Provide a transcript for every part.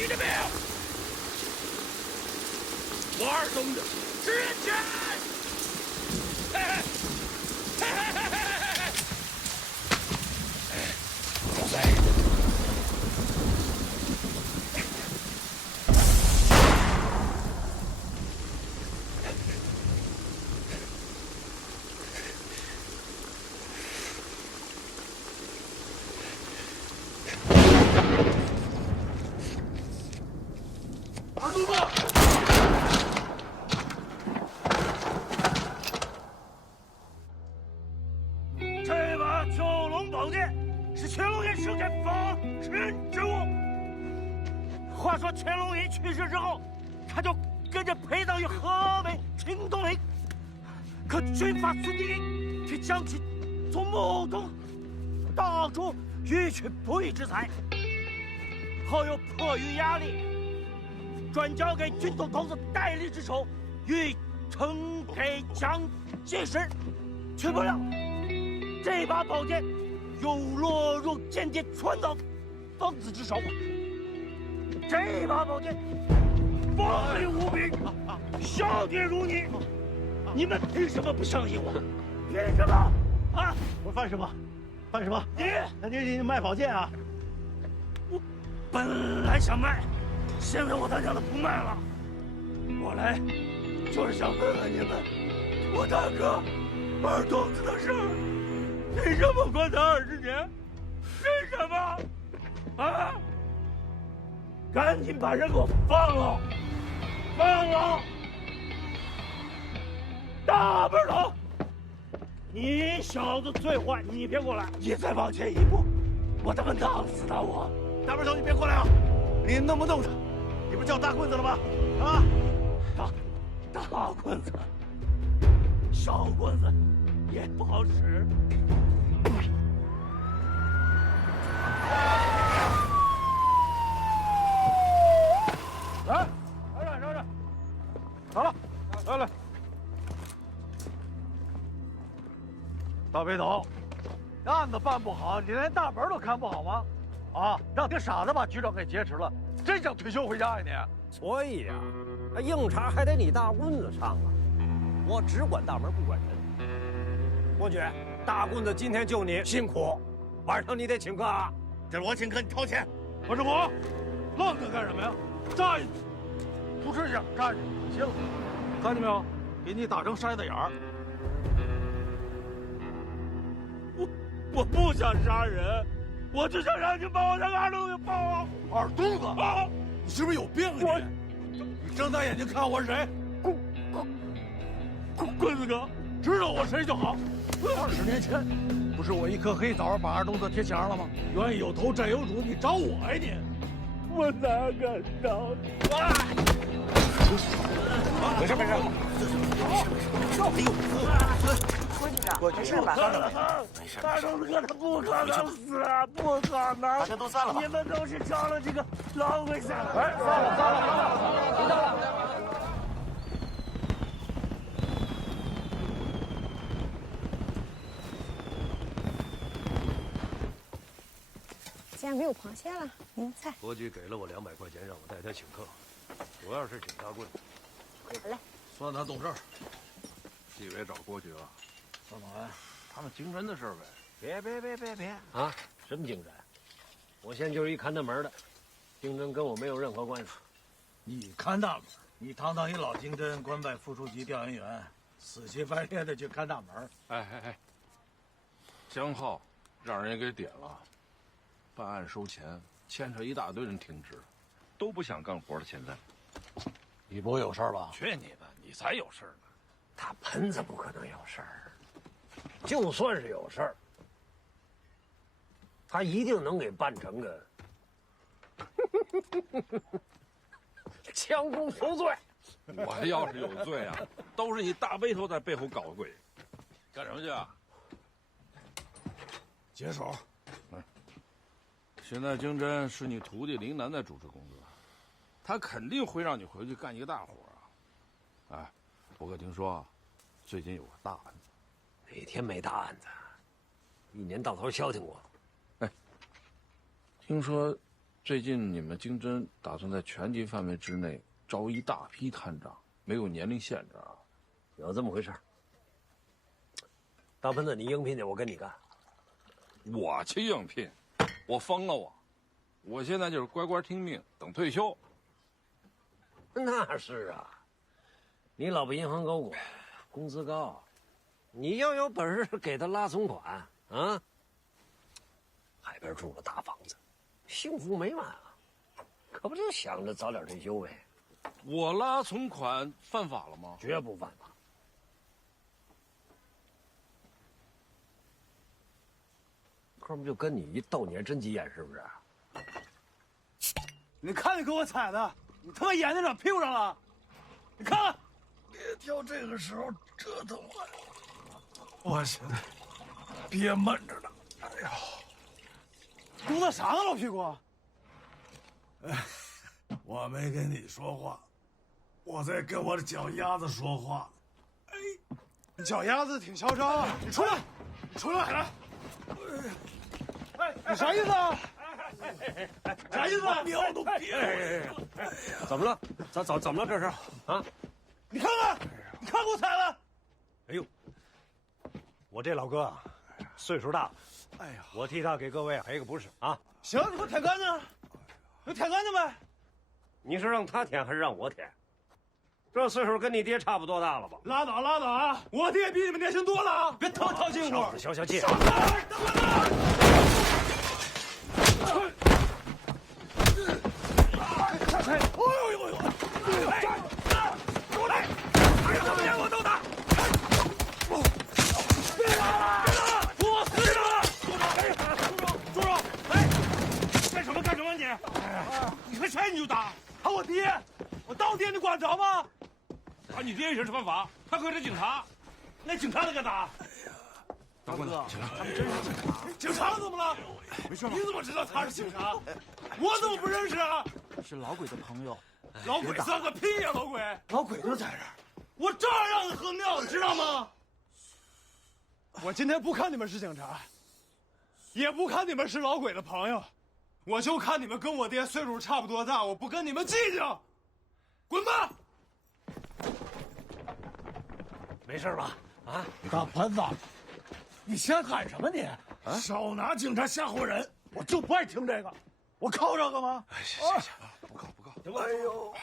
你的命！我二东的支援权！小塞。二东子。 宝剑是乾隆爷生前防身之物。话说乾隆爷去世之后，他就跟着陪葬于河北清东陵。可军阀孙帝英却将其从墓中盗出，予取不义之财。后又迫于压力，转交给军统头子戴笠之手，欲呈给蒋介石，却不料这把宝剑 又落入间谍传导疯子之手。这把宝剑锋利无比，笑点如泥。你们凭什么不相信我？凭什么？啊！我犯什么？犯什么？你卖宝剑啊？我本来想卖，现在我他娘的不卖了。我来就是想问问你们，我大哥二东子的事儿。 凭什么关他20年？凭什么？啊！赶紧把人给我放了！放了！大背头，你小子最坏，你别过来！你再往前一步，我他妈弄死他！我大背头，你别过来啊！你弄不弄他？你不是叫大棍子了吗？啊！大棍子，小棍子也不好使。 来，来，好了，来。大背头，案子办不好，你连大门都看不好吗？啊，让个傻子把局长给劫持了，真想退休回家呀你？所以呀，硬茬还得你大棍子上啊！我只管大门不管人。伯爵，大棍子今天救你，辛苦，晚上你得请客啊。 这我请客，你掏钱。我说我，愣着干什么呀？扎下去，不吃下，扎下去，行了。看见没有？给你打成筛子眼儿。我不想杀人，我就想让你把我那个二东给放了。二东子啊！你是不是有病啊你？你睁大眼睛看我是谁？棍子哥，知道我谁就好。 20年前，不是我一颗黑枣把二东子贴墙上了吗？冤有头债有主，你找我呀你？我哪敢找你？没事。我没事吧？二东子哥他不可能死，不可能！大家都散了吧？你们都是招了这个老鬼下来。哎，散了，知道了。 既然没有螃蟹了，您菜。伯爵给了我200块钱，让我带他请客，主要是请大棍子。好嘞，算他懂事儿。纪委找郭局了，干嘛呀？他们经侦的事儿呗。别啊！什么经侦？我现在就是一看大门的，经侦跟我没有任何关系。你看大门，你堂堂一老经侦，官拜副处级调研员，死乞白赖的去看大门。哎，江浩让人给点了。 办案收钱，牵扯一大堆人停职，都不想干活了。现在，你不会有事儿吧？去你的！你才有事儿呢。大盆子不可能有事儿，就算是有事儿，他一定能给办成个将功赎罪。我要是有罪啊，都是你大背头在背后搞鬼。干什么去啊？解手。现在经侦是你徒弟林南在主持工作，他肯定会让你回去干一个大活啊。哎，我可听说，最近有个大案子。哪天没大案子？一年到头消停过。哎，听说最近你们经侦打算在全级范围之内招一大批探长，没有年龄限制啊。有这么回事。大喷子，你应聘去，我跟你干。我去应聘？我疯了我！我现在就是乖乖听命，等退休。那是啊，你老婆银行高管，工资高，你要有本事给他拉存款啊！海边住个大房子，幸福美满啊！可不就想着早点退休呗？我拉存款犯法了吗？绝不犯法。哥们就跟你一逗，你还真急眼是不是？你看你给我踩的，你他妈眼睛长屁股上了！你看看，别挑这个时候折腾我呀！我现在憋闷着呢。哎呀，嘟囔啥呢，老屁股？我没跟你说话，我在跟我的脚丫子说话。哎，你脚丫子挺嚣张啊！你出来，你出来！你啥意思啊？啥意思啊？尿都憋了！怎么了？怎么了？这是啊？你看看，你看给我踩了！哎呦，我这老哥啊，岁数大了。哎呀，我替他给各位赔个不是啊！行，你给我舔干净，你舔干净呗。你是让他舔还是让我舔？这岁数跟你爹差不多大了吧？拉倒啊！我爹比你们年轻多了啊！别套近乎，消消气。我都打！别打！我死了！住手！哎，干什么你？你看谁你就打？打我爹！我当爹你管得着吗？打你爹也是犯法，他可是警察。那警察能敢打？大哥，他们真是警察。警察怎么了？没事吧？你怎么知道他是警察？我怎么不认识啊？是老鬼的朋友。老鬼算个屁呀！老鬼，老鬼就在这儿。我照样让你喝尿，你知道吗？我今天不看你们是警察，也不看你们是老鬼的朋友，我就看你们跟我爹岁数差不多大，我不跟你们计较，滚吧！没事吧？啊，大盆子，你先喊什么你？少拿警察吓唬人！我就不爱听这个，我靠这个吗？行，不告。哎呦！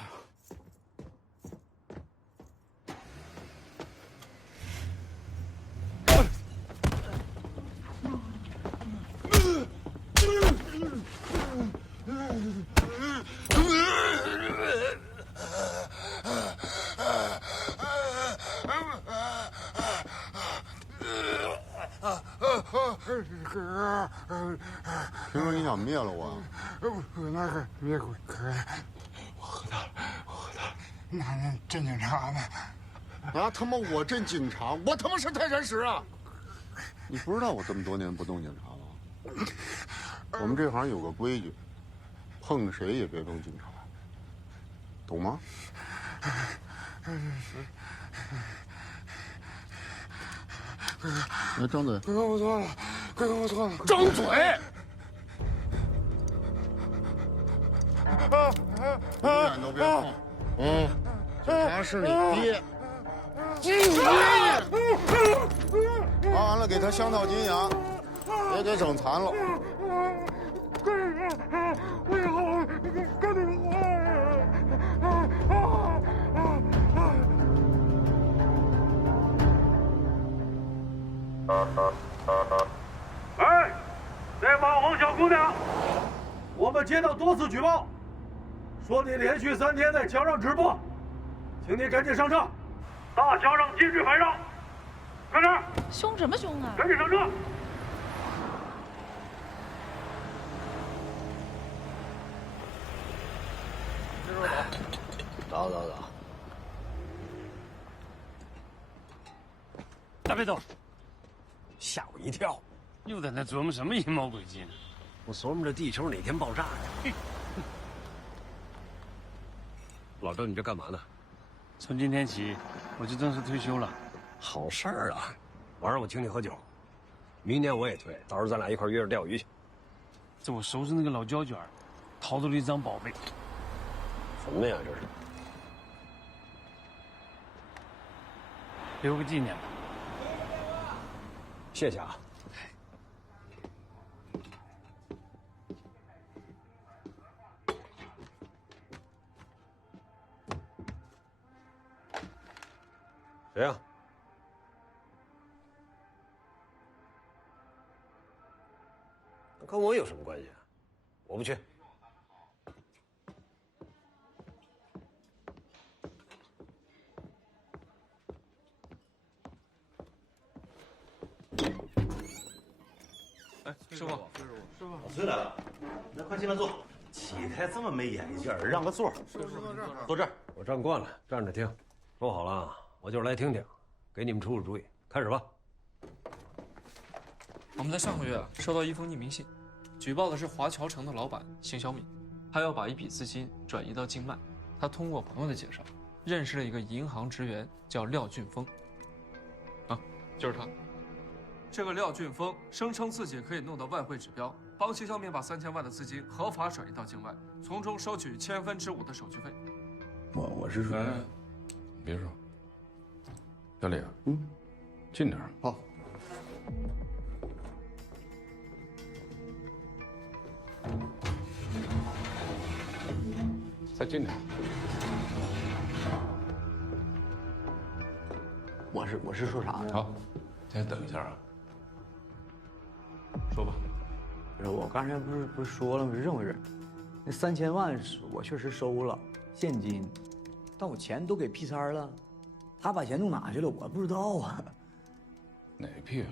听说你想灭了我？那是别鬼可我喝大了。那镇警察呢？啊他妈！我镇警察，我他妈是泰山石啊！你不知道我这么多年不动警察吗？我们这行有个规矩，碰谁也别动警察，懂吗？来，张嘴！哥哥，我错了，哥哥，我错了，张嘴！永远都别碰！警察是你爹，拔完了给他镶套金牙，别给整残了。我以后跟你们哎，那网红小姑娘，我们接到多次举报，说你连续3天在桥上直播，请你赶紧上车，大桥上禁止拍照，快点！凶什么凶啊？赶紧上车！走。大背头，吓我一跳！又在那琢磨什么阴谋诡计呢？我琢磨着地球哪天爆炸呢。老郑，你这干嘛呢？从今天起，我就正式退休了。好事儿啊！晚上我请你喝酒，明年我也退，到时候咱俩一块约着钓鱼去。这我收拾那个老胶卷，掏出了一张宝贝。什么呀？这是？留个纪念吧。谢谢啊。谁呀？那跟我有什么关系啊？我不去。哎，师傅，老崔来了，那快进来坐。乞丐这么没眼力劲儿，让个座。坐这儿。我站惯了，站着听。说好了，我就是来听听，给你们出出主意。开始吧。我们在上个月收到一封匿名信，举报的是华侨城的老板邢小敏，他要把一笔资金转移到境外。他通过朋友的介绍，认识了一个银行职员，叫廖俊峰。啊，就是他。这个廖俊峰声称自己可以弄到外汇指标，帮邢小敏把3000万的资金合法转移到境外，从中收取5/1000的手续费。我是说，别说，小李，近点。好。再近点。我是说啥呢？好，先等一下啊。说吧。不是，我刚才不是说了吗？是这么回事，那3000万我确实收了现金，但我钱都给 P3了，他把钱弄哪去了？我不知道啊。哪个屁？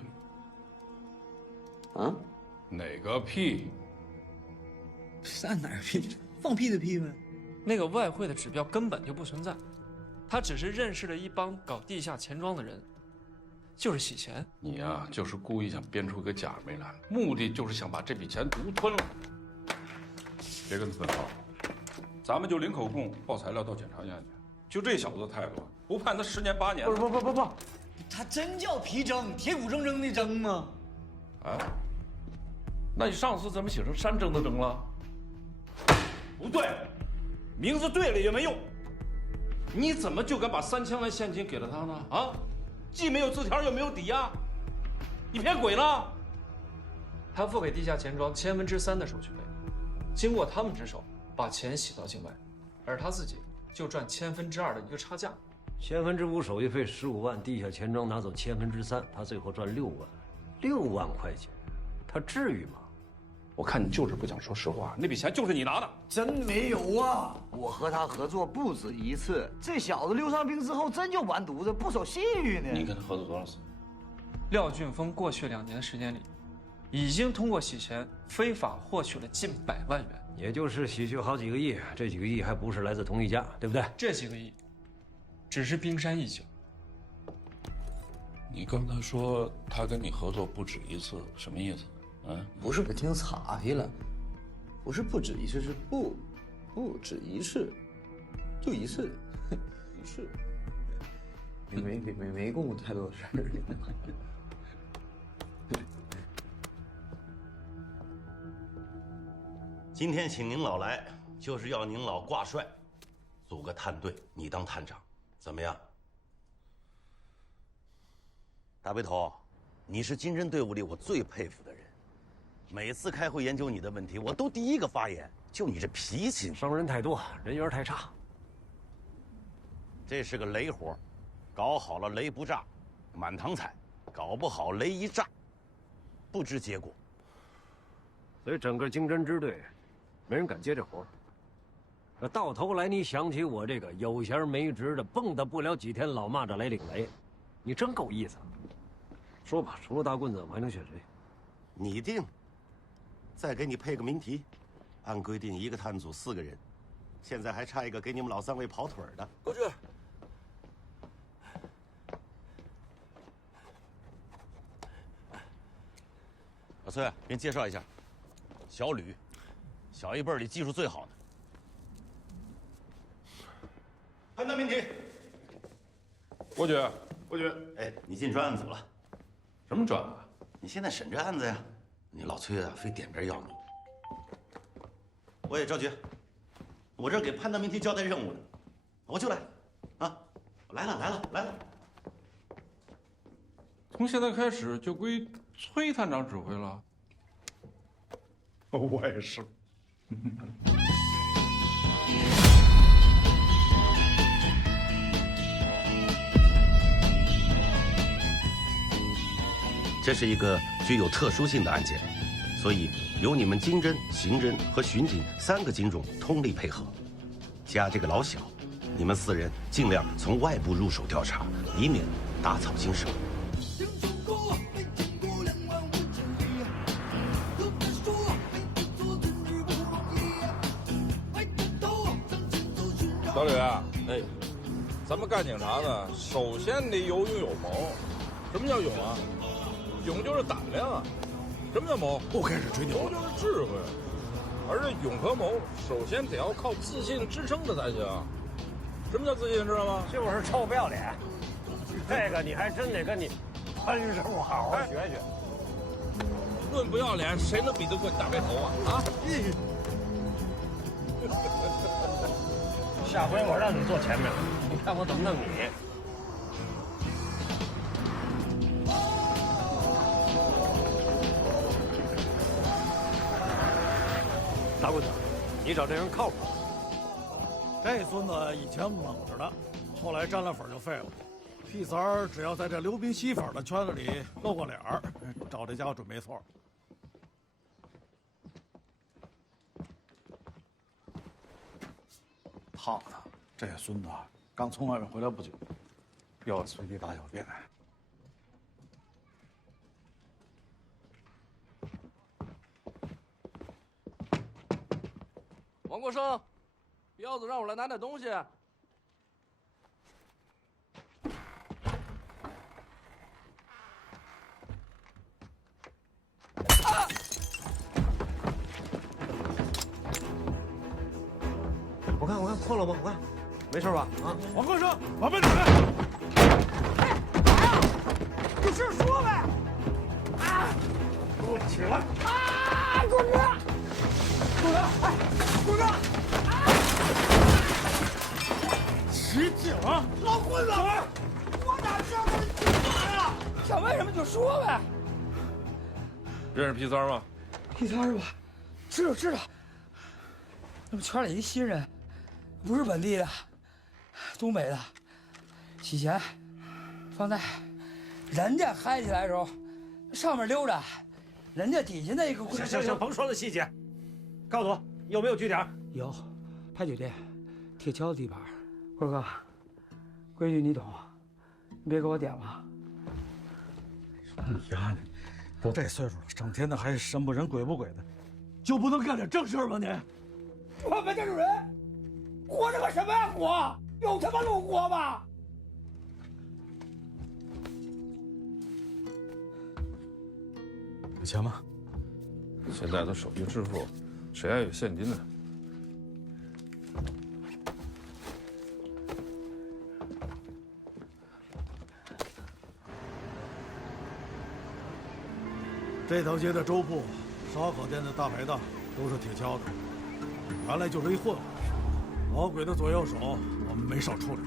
啊？哪个屁？散哪儿屁？放屁的屁呗。那个外汇的指标根本就不存在，他只是认识了一帮搞地下钱庄的人，就是洗钱。你呀，就是故意想编出个假名来，目的就是想把这笔钱独吞了。别跟他分号，咱们就领口供报材料到检察院去。就这小子的态度，不判他10年8年。不，他真叫皮征，铁骨铮铮的铮吗？啊？那你上次怎么写成山铮的铮了？不对，名字对了也没用。你怎么就敢把3000万现金给了他呢？啊，既没有字条又没有抵押，你骗鬼呢？他付给地下钱庄3/1000的手续费，经过他们之手把钱洗到境外，而他自己就赚2/1000的一个差价。5/1000手续费15万，地下钱庄拿走3/1000，他最后赚6万，6万块钱，他至于吗？我看你就是不想说实话，那笔钱就是你拿的。真没有啊！我和他合作不止一次，这小子溜上兵之后真就完犊子，不守信誉呢。你跟他合作多少次？廖俊峰过去2年的时间里，已经通过洗钱非法获取了近100万元，也就是洗去好几个亿，这几个亿还不是来自同一家，对不对？这几个亿，只是冰山一角。你刚才说他跟你合作不止一次，什么意思？不是，我听岔劈了，不是不止一次，是不止一次，就一次，一次，没跟我太多事儿。今天请您老来，就是要您老挂帅，组个探队，你当探长，怎么样？大背头，你是金针队伍里我最佩服的人。每次开会研究你的问题，我都第一个发言。就你这脾气，商人太多，人缘太差。这是个雷活，搞好了雷不炸，满堂彩；搞不好雷一炸，不知结果。所以整个经侦支队，没人敢接这活。那到头来，你想起我这个有闲没职的，蹦跶不了几天老蚂蚱来领雷，你真够意思。说吧，除了大棍子，我还能选谁？你定。再给你配个谜题，按规定1个探组4个人，现在还差一个给你们老3位跑腿的。过去。老崔，给你介绍一下，小吕，小一辈里技术最好的。判断谜题。过去。哎，你进专案组了。什么专案？你现在审这案子呀？你老崔啊，非点名要你。我也着急，我这给判断命题交代任务呢，我就来，啊，来了。从现在开始就归崔探长指挥了。我也是。这是一个具有特殊性的案件，所以由你们经侦、刑侦和巡警3个警种通力配合，加这个老小，你们4人尽量从外部入手调查，以免打草惊蛇。小吕，哎，咱们干警察的，首先得有勇有谋。什么叫勇啊？勇就是胆量啊。什么叫谋？不开始吹牛。谋就是智慧，而这勇和谋，首先得要靠自信支撑的才行。什么叫自信，知道吗？就是臭不要脸。这个你还真得跟你潘师傅好好学学。论不要脸，谁能比得过你大白头啊？啊！下回我让你坐前面，你看我怎么弄你。大棍子，你找这人靠谱？这孙子以前猛着呢，后来沾了粉就废了。屁三儿只要在这流鼻吸粉的圈子里露过脸儿，找这家伙准没错。烫他！这孙子刚从外面回来不久，又要随地大小便。王国生，彪子让我来拿点东西。我看破了吗？我看，没事吧？啊，王国生，往外打开！哎，干啥呀？有事说呗。啊！给我起来！啊，滚哥！滚哥！哎，滚哥！起警啊！老混子！我哪知道他是警察呀？想问什么就说呗。认识屁三吗？屁三是吧？知道。那么圈里一新人，不是本地的，东北的，洗钱，放贷，人家嗨起来的时候，上面溜着，人家底下那个……行，甭说那细节，告诉我有没有据点？有，派酒店，铁锹地盘。棍哥，规矩你懂，你别给我点了。你呀，都这岁数了，整天的还神不人鬼不鬼的，就不能干点正事吗？你，我们这种人，活着个什么呀？活，有他妈路活吗？有钱吗？现在都手机支付，谁还有现金呢？这条街的粥铺、烧烤店的大排档都是铁锹的，原来就是一混混。老鬼的左右手，我们没少处理。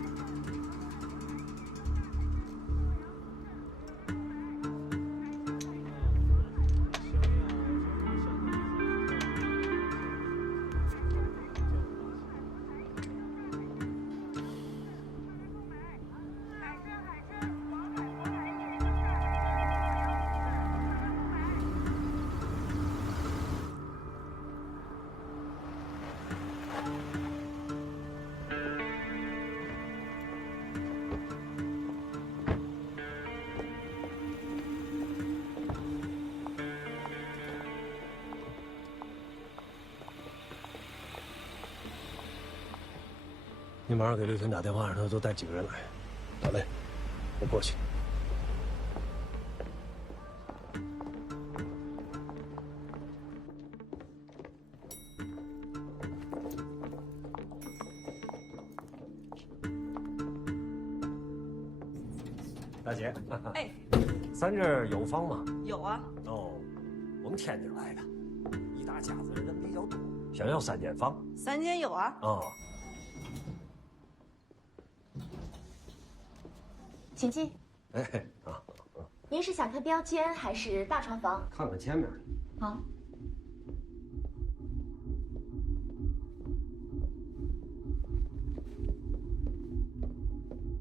你马上给绿村打电话，让他多带几个人来。好嘞，我过去。大姐，哎，咱这儿有房吗？有啊。哦，我们天津来的，一大家子人比较多。想要3间房。3间有啊。啊。请进。哎啊，您是想看标间还是大床房？看看前面。好。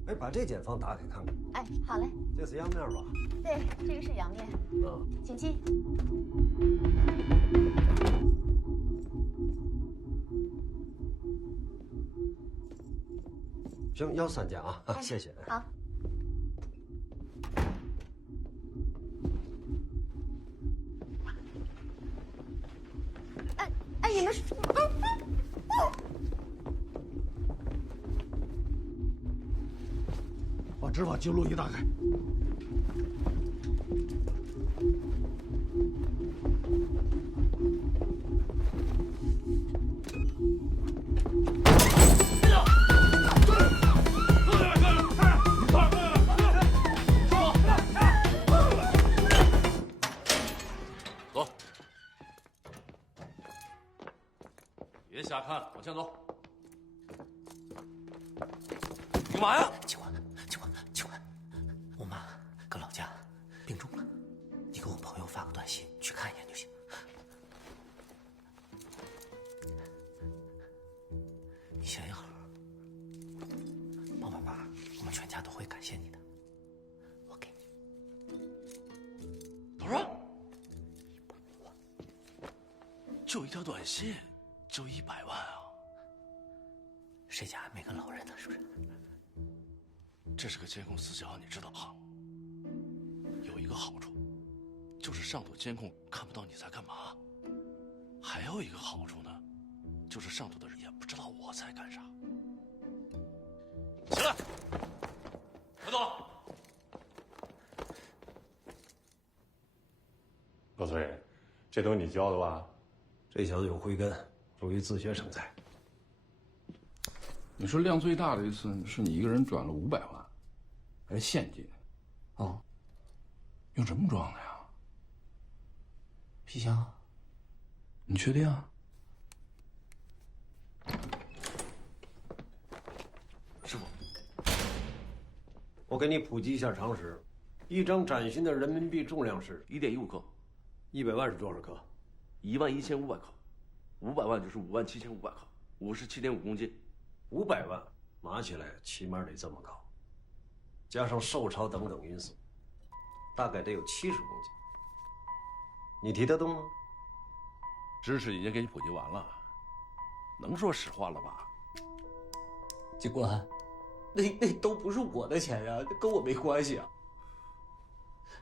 哎，把这间房打开看看。哎，好嘞。这是阳面吧？对，这个是阳面。啊，请进。行，要3间啊，谢谢。好。哎，你们是？把执法记录仪打开。走，别瞎看，往前走。干嘛呀？警官，我妈搁老家病重了，你给我朋友发个短信去看一眼就行。你行行好，帮帮妈，我们全家都会感谢你的。我给你多少？就一条短信，就100万啊！谁家还没个老人呢？是不是？这是个监控死角，你知道吧？有一个好处，就是上头监控看不到你在干嘛；还有一个好处呢，就是上头的人也不知道我在干啥。起来，快走！老崔，这都是你教的吧？这小子有慧根，属于自学成才。你说量最大的一次是你一个人转了500万，还是现金？哦，用什么装的呀？皮箱。你确定啊？师傅，我给你普及一下常识：一张崭新的人民币重量是1.15克，100万是多少克？11500克，500万就是57500克，57.5公斤。500万码起来起码得这么高，加上受潮等等因素，大概得有70公斤。你提得动吗？知识已经给你普及完了，能说实话了吧？警官，那都不是我的钱呀，跟我没关系啊。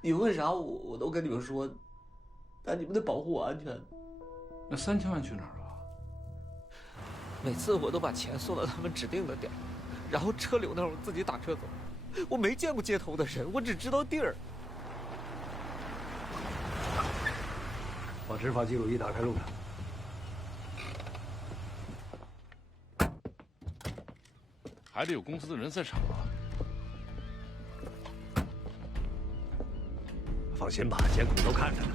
你问啥我都跟你们说，但你们得保护我安全。那3000万去哪儿了？每次我都把钱送到他们指定的点儿，然后车流那儿我自己打车走。我没见过接头的人，我只知道地儿。把执法记录仪打开录看。还得有公司的人在场啊。放心吧，监控都看着呢。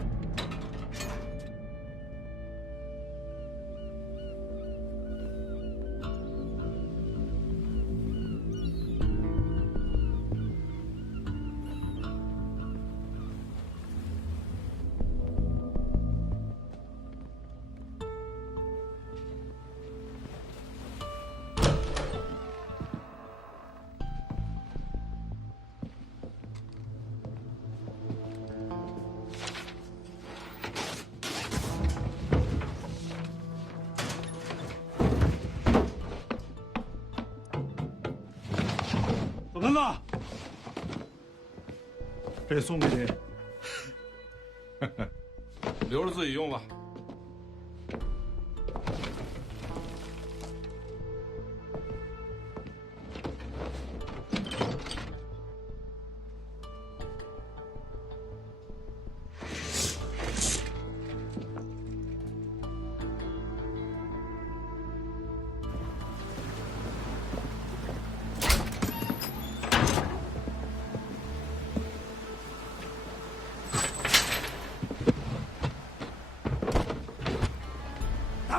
老盆子，这送给你，留着自己用吧。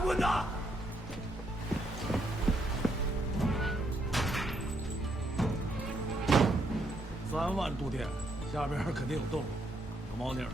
棍子。3万度电，下边肯定有动静，有猫腻儿。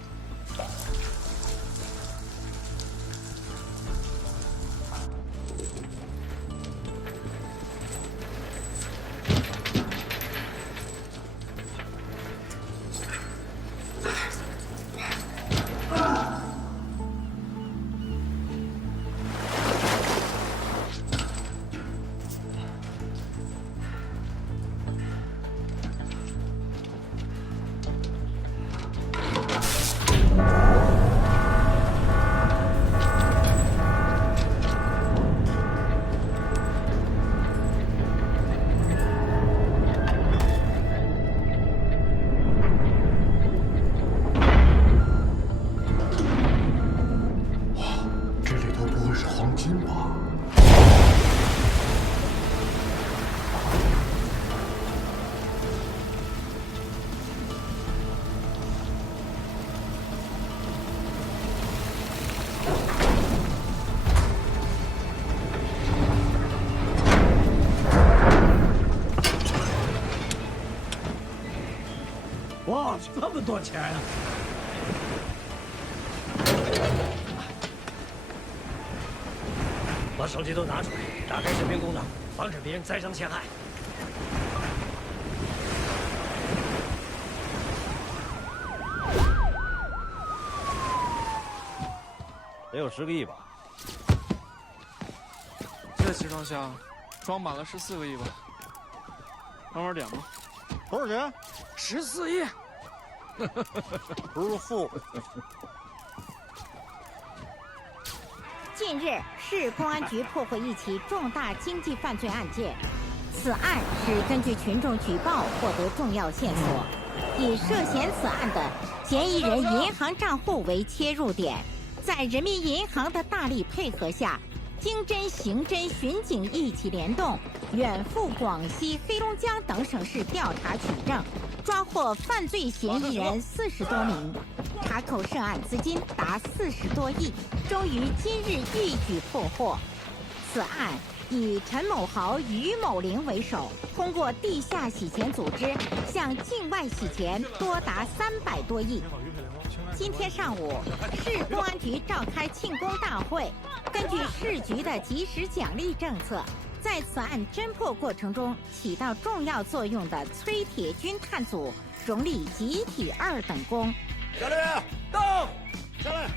哇，这么多钱呀！把手机都拿出来，打开视频功能，防止别人栽赃陷害。得有10个亿吧？这集装箱装满了14个亿吧？慢慢点吧。多少钱？14亿。不是付。近日，市公安局破获一起重大经济犯罪案件。此案是根据群众举报获得重要线索，以涉嫌此案的嫌疑人银行账户为切入点，在人民银行的大力配合下，经侦、刑侦、巡警一起联动，远赴广西、黑龙江等省市调查取证，抓获犯罪嫌疑人40多名，查扣涉案资金达40多亿，终于今日一举破获。此案以陈某豪、于某玲为首，通过地下洗钱组织向境外洗钱多达300多亿。今天上午，市公安局召开庆功大会，根据市局的及时奖励政策，在此案侦破过程中起到重要作用的崔铁军探组荣立集体2等功。下来，到，下来。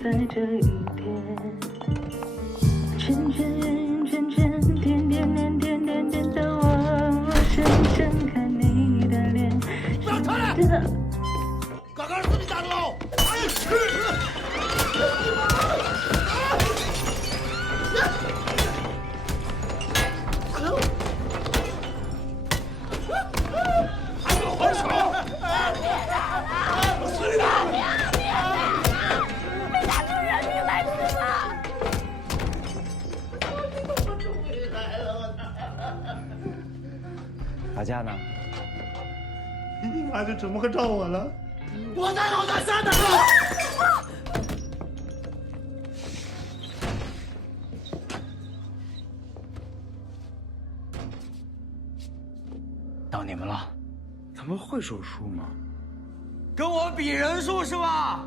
在这一天，圈圈圆圆圈圈，点点点点点点的我深深看你的脸。不要传来！刚刚是你打的喽！还有还手！我死你的！打架呢？你孩子怎么个找我了？我在老大山呢！你们了，他们会手术吗？跟我比人数是吧？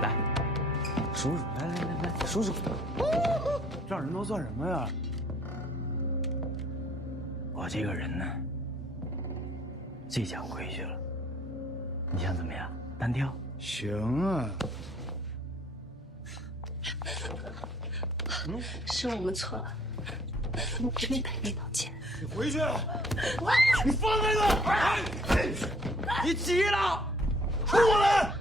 来，数数，来，数数。这人都算什么呀？我这个人呢，最讲规矩了。你想怎么样？单挑？行啊。是我们错了，我们这边赔你道歉。你回去！你放开他！你急了，出来！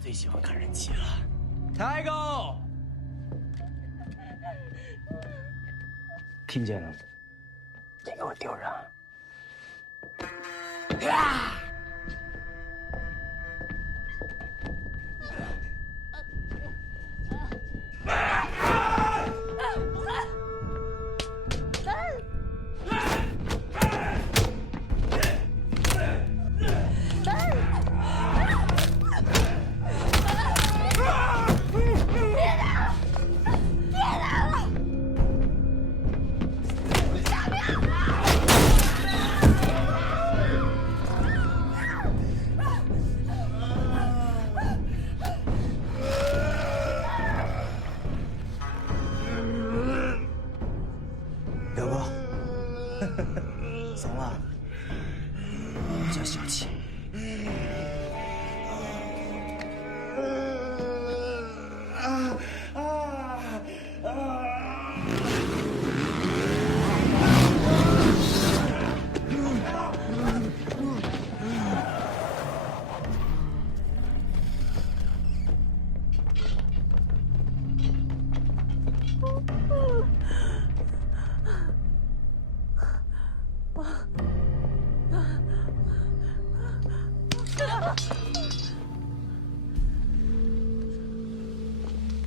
最喜欢看人急了。抬高！听见了？别给我丢人！表哥，怂了，不叫小气。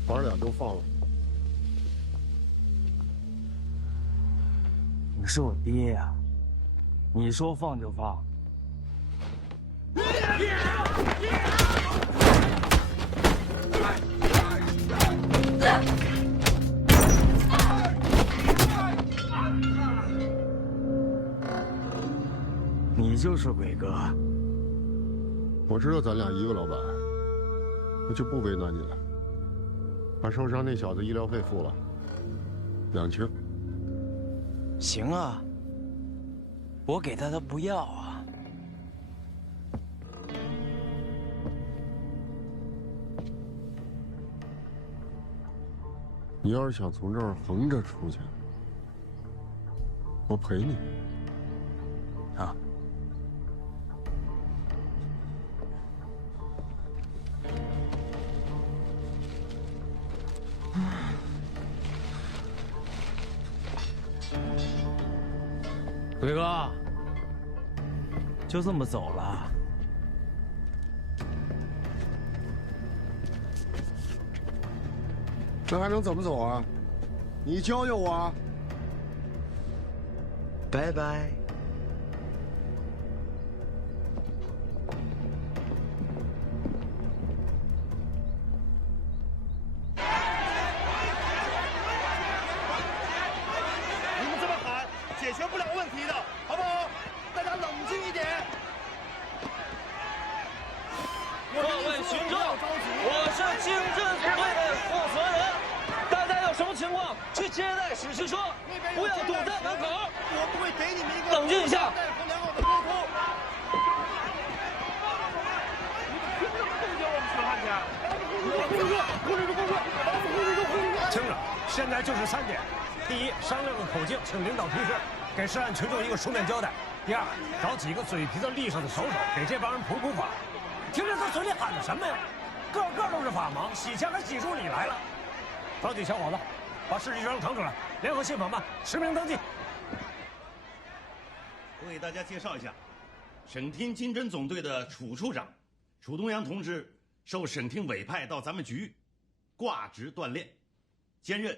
把这俩都放了。你是我爹呀，你说放就放。你就是鬼哥。我知道咱俩一个老板，我就不为难你了。把受伤那小子医疗费付了，2清。行啊，我给他不要啊。你要是想从这儿横着出去，我陪你。啊。鬼哥，就这么走了？这还能怎么走啊？你教教我啊！拜拜。你们这么喊，解决不了问题的，好不好？大家冷静一点。各位群众，我是经侦队的负责人，大家有什么情况去接待室去说，不要堵在门口。我们会给你们一个冷静一下。和良好的沟通。听着，现在就是3点：第一，商量个口径，请领导批示，给涉案群众一个书面交代；第二，找几个嘴皮子利索的手给这帮人普法。听着他嘴里喊的什么呀？个个都是法盲，洗钱还洗出理来了。着急，小伙子，把试剂装腾出来，联合信访办，实名登记。我给大家介绍一下，省厅经侦总队的楚处长，楚东阳同志受省厅委派到咱们局挂职锻炼，兼任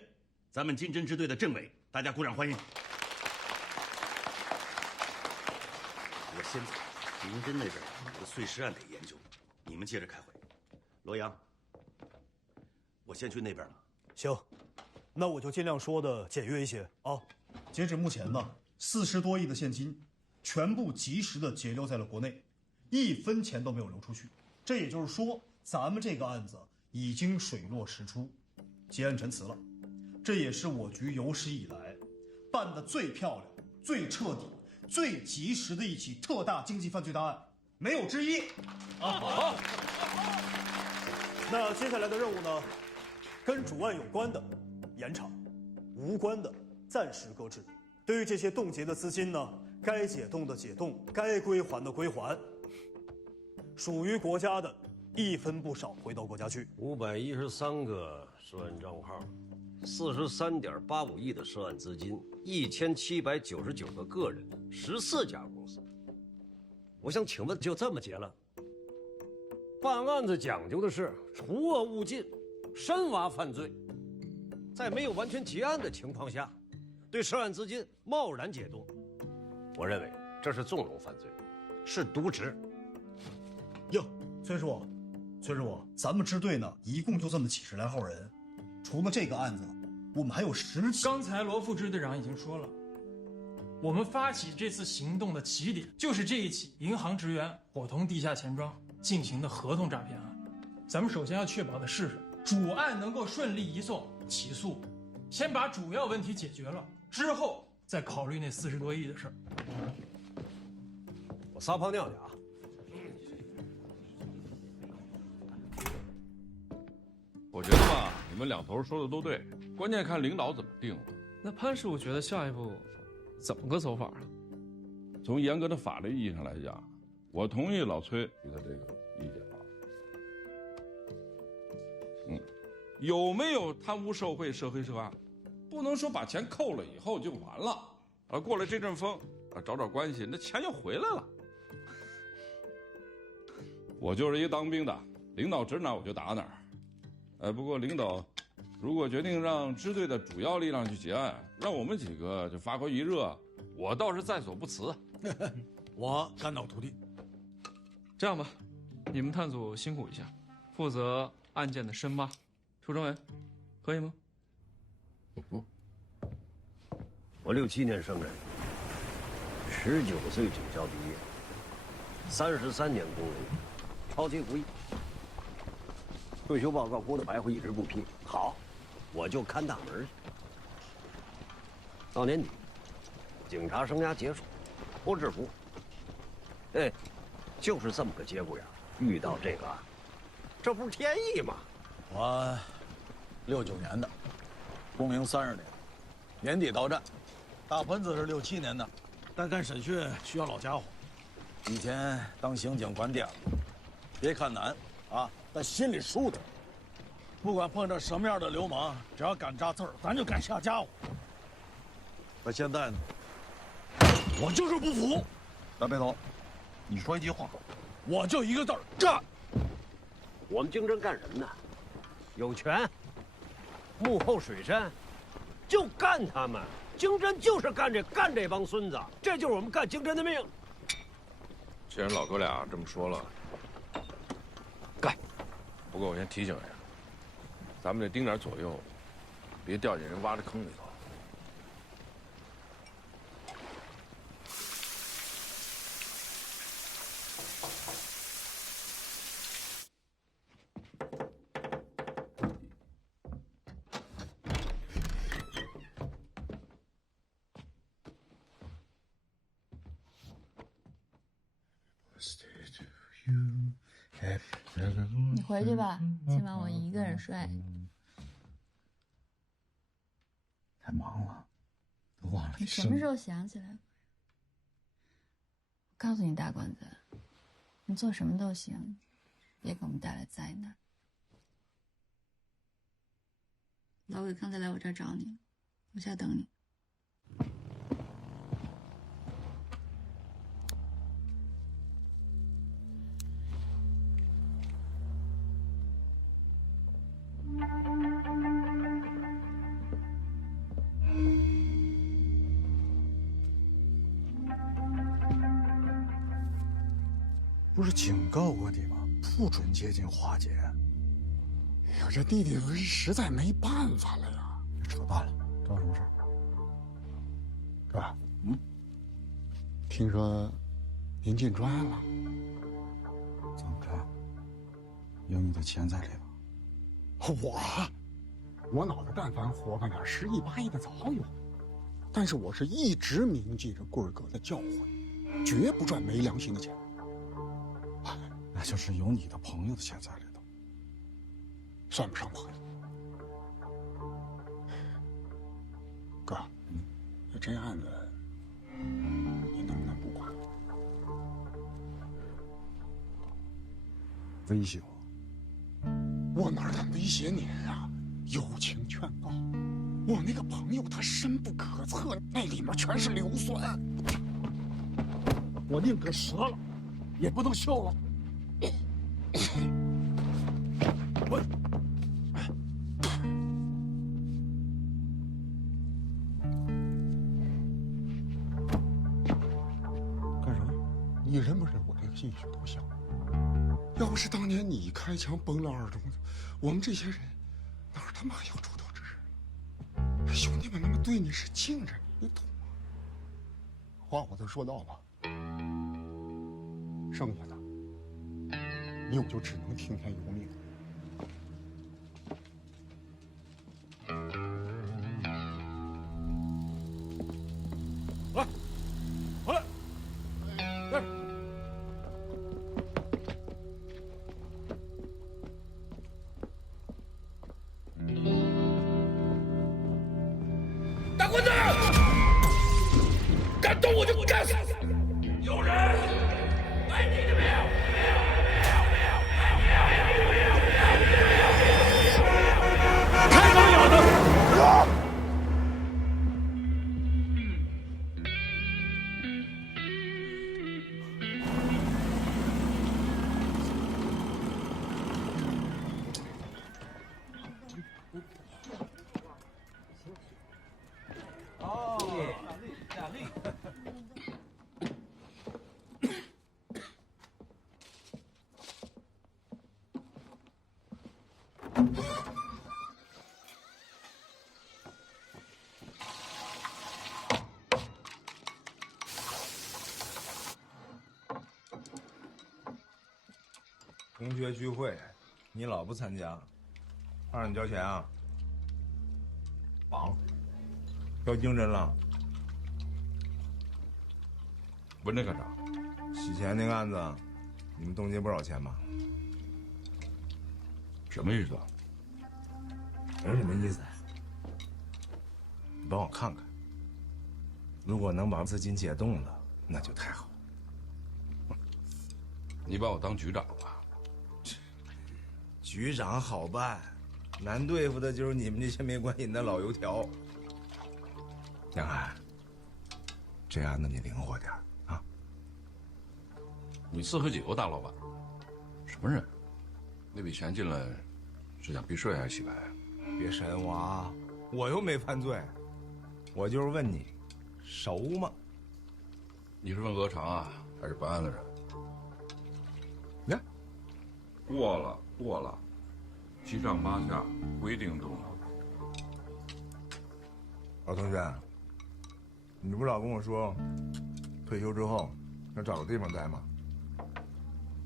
咱们经侦支队的政委，大家鼓掌欢迎。我先走，刑侦那边有个碎尸案得研究，你们接着开会。罗阳，我先去那边了。行，那我就尽量说的简约一些啊。截止目前呢，40多亿的现金，全部及时的截留在了国内，1分钱都没有流出去。这也就是说，咱们这个案子已经水落石出，结案陈词了。这也是我局有史以来办的最漂亮、最彻底、最及时的一起特大经济犯罪大案，没有之一。好。那接下来的任务呢，跟主案有关的严查，无关的暂时搁置。对于这些冻结的资金呢，该解冻的解冻，该归还的归还，属于国家的1分不少回到国家去。513个涉案账号，43.85亿的涉案资金，1799个个人，14家公司。我想请问，就这么结了？办案子讲究的是除恶务尽，深挖犯罪，在没有完全结案的情况下，对涉案资金贸然解冻，我认为这是纵容犯罪，是渎职。哟，崔师傅，咱们支队呢，一共就这么几十来号人，除了这个案子，我们还有10起。刚才罗副支队长已经说了，我们发起这次行动的起点就是这一起银行职员伙同地下钱庄进行的合同诈骗案。咱们首先要确保的是主案能够顺利移送起诉，先把主要问题解决了，之后再考虑那40多亿的事儿。我撒泡尿去啊！我觉得吧，你们两头说的都对，关键看领导怎么定了。那潘师傅觉得下一步怎么个走法啊？从严格的法律意义上来讲，我同意老崔对他这个意见啊。有没有贪污受贿、涉黑涉案，不能说把钱扣了以后就完了，过了这阵风，找关系，那钱又回来了。我就是一当兵的，领导指哪儿我就打哪儿。不过领导如果决定让支队的主要力量去结案，让我们几个就发挥余热，我倒是在所不辞。我干到土地。这样吧，你们探组辛苦一下，负责案件的深挖。楚政委，可以吗？我67年生人，19岁警校毕业，33年工龄，超级服役。退休报告郭德白会一直不批。好，我就看大门去。到年底，警察生涯结束，脱制服。就是这么个节骨眼，遇到这个，这不是天意吗？我69年的，工龄30年，年底到站。大盆子是67年的，但干审讯需要老家伙。以前当刑警管点了，别看难啊，但心里舒坦。不管碰着什么样的流氓，只要敢扎刺儿，咱就敢下家伙。那现在呢？我就是不服。大背头，你说一句话，我就一个字儿：干！我们经侦干什么呢？有权，幕后水山，就干他们。经侦就是干这帮孙子，这就是我们干经侦的命。既然老哥俩这么说了，干。不过我先提醒一下，咱们得盯点左右，别掉进人挖的坑里头。你回去吧，今晚我一个人睡。太忙了，都忘了你什么时候想起来？我告诉你，大管子，你做什么都行，别给我们带来灾难。老鬼刚才来我这儿找你，楼下等你。不是警告过你吗？不准接近华姐。这弟弟实在没办法了呀。扯淡了，找什么事儿？哥，听说您进专案了？怎么着？有你的钱在里头？我脑袋但凡活泛点，10亿8亿的早有。但是我是一直铭记着贵儿哥的教诲，绝不赚没良心的钱。那就是有你的朋友的钱在里头，算不上朋友。哥，这案子你能不能不管？威胁我？我哪敢威胁您啊？友情劝告，我那个朋友他深不可测，那里面全是硫酸，我宁可折了，也不能锈了。干什么？你认不认我这个兴许多小？要不是当年你开枪崩了2中子，我们这些人哪他妈还有出头之日？兄弟们那么对你是敬着你，你懂吗？话我都说到了，剩下的你我就只能听天由命。来，回来，来。打滚蛋！敢动我就干死！有人为你的命！太张牙的！同学聚会，你老不参加，让你交钱啊？绑，要精神了。问这干啥？洗钱那个案子，你们冻结不少钱吧？什么意思啊？有什么意思？你帮我看看，如果能把资金解冻了，那就太好。你把我当局长吧？局长好办，难对付的就是你们这些没关系的老油条。杨涵，这案子你灵活点啊！你四合几个大老板？什么人？那笔钱进来是想避税还是洗白啊？别审我啊！我又没犯罪，我就是问你，熟吗？你是问鹅肠啊，还是办案的人？呀，过了，七上八下，规定中了。老同学，你不是老跟我说，退休之后要找个地方待吗？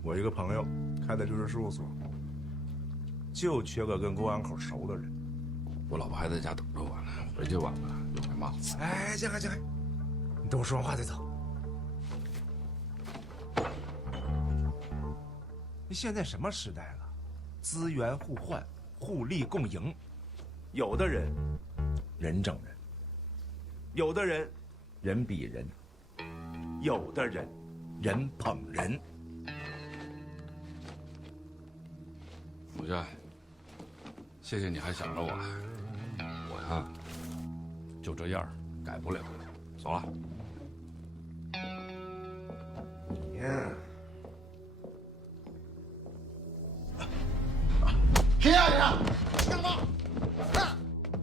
我一个朋友开的律师事务所，就缺个跟公安口熟的人。我老婆还在家等着我呢，回去晚了又该骂我。哎，江海，你等我说完话再走。现在什么时代了？资源互换，互利共赢。有的人人整人，有的人人比人，有的人人捧人。母亲，谢谢你还想着我。我呀，就这样，改不了。走了。你谁呀你？干嘛？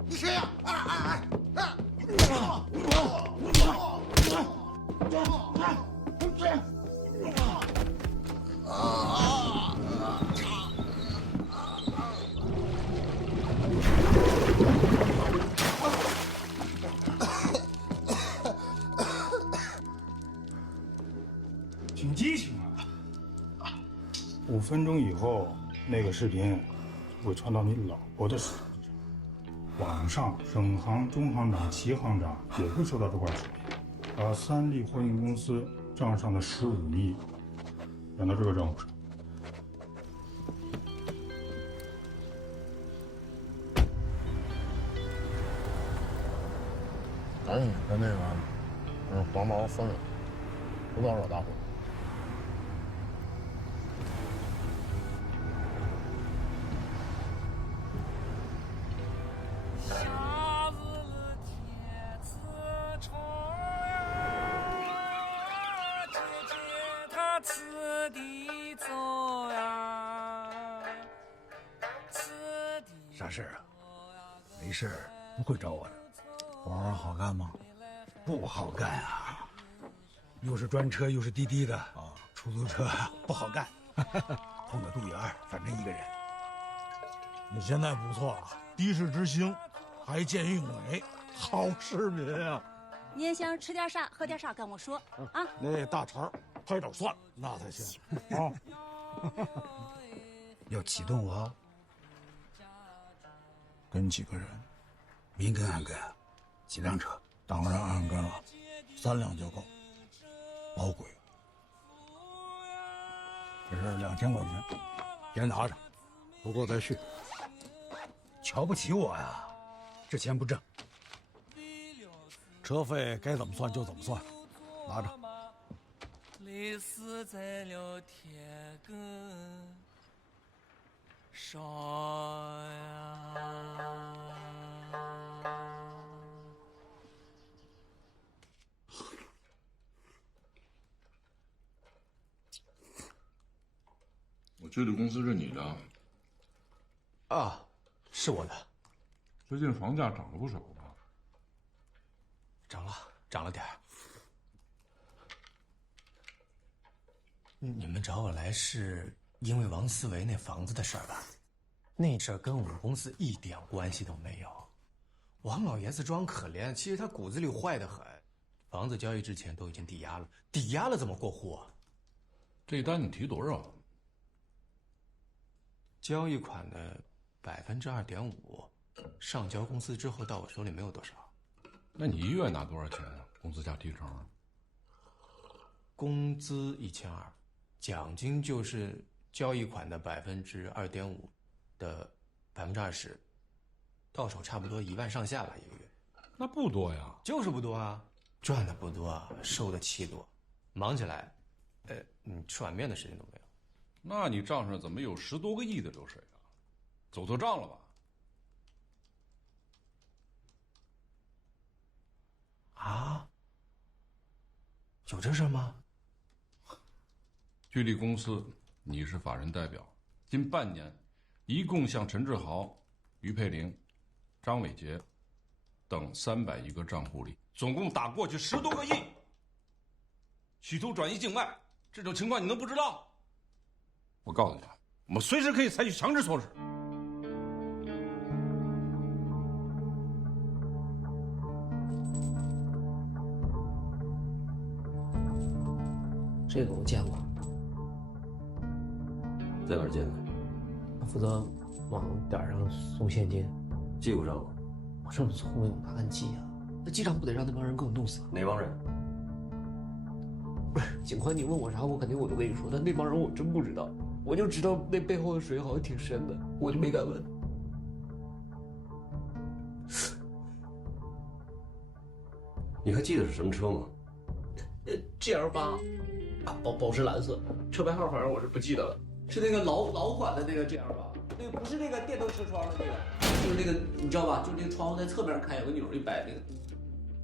你谁呀？ 5分钟以后，那个视频会传到你老婆的手机上。网上省行、中行长、齐行长也会收到这块视频，把3利货运公司账上的15亿转到这个账户上。咱跟那个黄毛分了，不告诉老大伙。啥事儿啊？没事儿，不会找我的。活好干吗？不好干啊，又是专车又是滴滴的啊，出租车不好干。碰个杜源，反正一个人。你现在不错啊，的士之星，还见义勇为，好市民啊！您想吃点啥，喝点啥，跟我说啊。那大肠拍点蒜，那才行啊。要启动啊！跟几个人？明跟暗跟？几辆车？当然暗跟了，3辆就够。包鬼。这是2000块钱，先拿着，不够再续。瞧不起我呀？这钱不挣。车费该怎么算就怎么算，拿着。泪死在了天更上呀。我觉得公司是你的。啊，是我的。最近房价涨了不少吧？涨了点儿。你们找我来是因为王思维那房子的事儿吧？那事儿跟我们公司一点关系都没有。王老爷子装可怜，其实他骨子里坏得很。房子交易之前都已经抵押了，抵押了怎么过户啊？这单你提多少？交易款的2.5%，上交公司之后到我手里没有多少。那你1月拿多少钱啊？工资加提成？工资1200，奖金就是交易款的2.5%的20%，到手差不多1万上下吧，1个月。那不多呀。就是不多啊，赚的不多，受的气多，忙起来，你吃碗面的时间都没有。那你账上怎么有10多个亿的流水啊？走错账了吧？啊？有这事吗？聚力公司，你是法人代表，近半年，一共向陈志豪、于佩玲、张伟杰等301个账户里，总共打过去10多个亿，企图转移境外，这种情况你能不知道？我告诉你，我们随时可以采取强制措施。这个我见过，在哪儿见的？他负责往点上送现金，记不上了。我这么聪明，我哪敢记啊？那记账不得让那帮人给我弄死？哪帮人？不是，警官，你问我啥，我肯定我都跟你说，但那帮人我真不知道，我就知道那背后的水好像挺深的，我就没敢问。你还记得是什么车吗？GL8，啊，保时蓝色，车牌号反正我是不记得了，是那个老款的那个 GL8，那个不是那个电动车窗的那个，就是那个你知道吧？就是那个窗户在侧面开，有个钮一摆那个。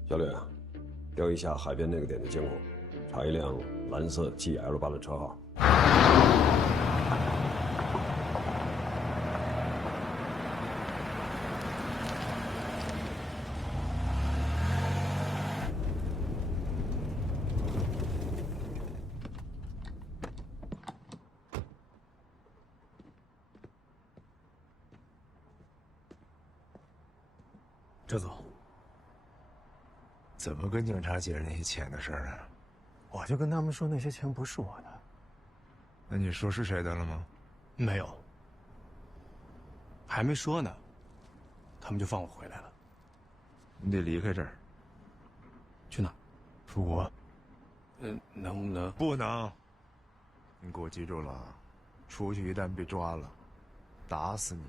小吕，调一下海边那个点的监控，查一辆蓝色 GL8的车号。周总，怎么跟警察解释那些钱的事儿啊？我就跟他们说那些钱不是我的，那你说是谁的了吗？没有，还没说呢，他们就放我回来了。你得离开这儿。去哪？出国。能不能？不能。你给我记住了，出去一旦被抓了，打死你，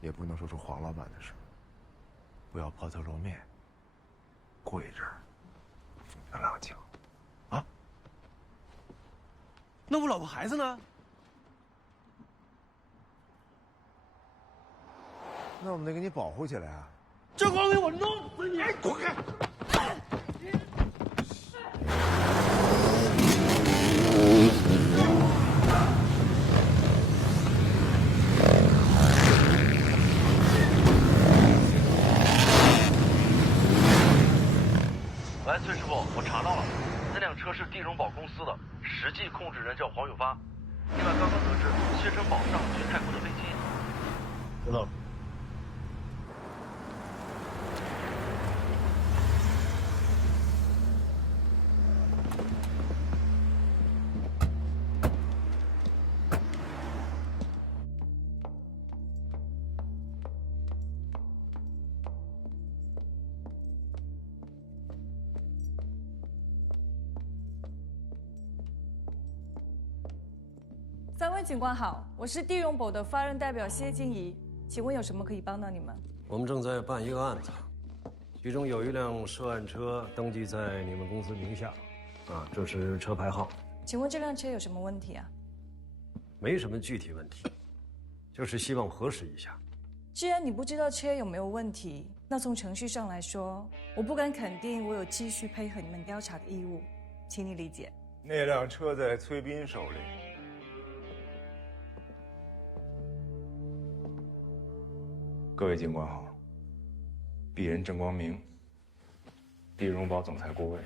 也不能说出黄老板的事。不要抛头露面。跪这儿，风平浪静。啊？那我老婆孩子呢？那我们得给你保护起来啊！这光给我弄死你！滚开！来，崔师傅，我查到了，那辆车是地荣宝公司的，实际控制人叫黄有发。另外，刚刚得知薛成宝上去泰国的飞机。知道了。三位警官好，我是地荣宝的发人代表谢静怡，请问有什么可以帮到你们？我们正在办一个案子，其中有一辆涉案车登记在你们公司名下，这是车牌号。请问这辆车有什么问题啊？没什么具体问题，就是希望核实一下。既然你不知道车有没有问题，那从程序上来说，我不敢肯定我有继续配合你们调查的义务，请你理解。那辆车在崔斌手里。各位警官好，鄙人郑光明，地荣宝总裁顾问。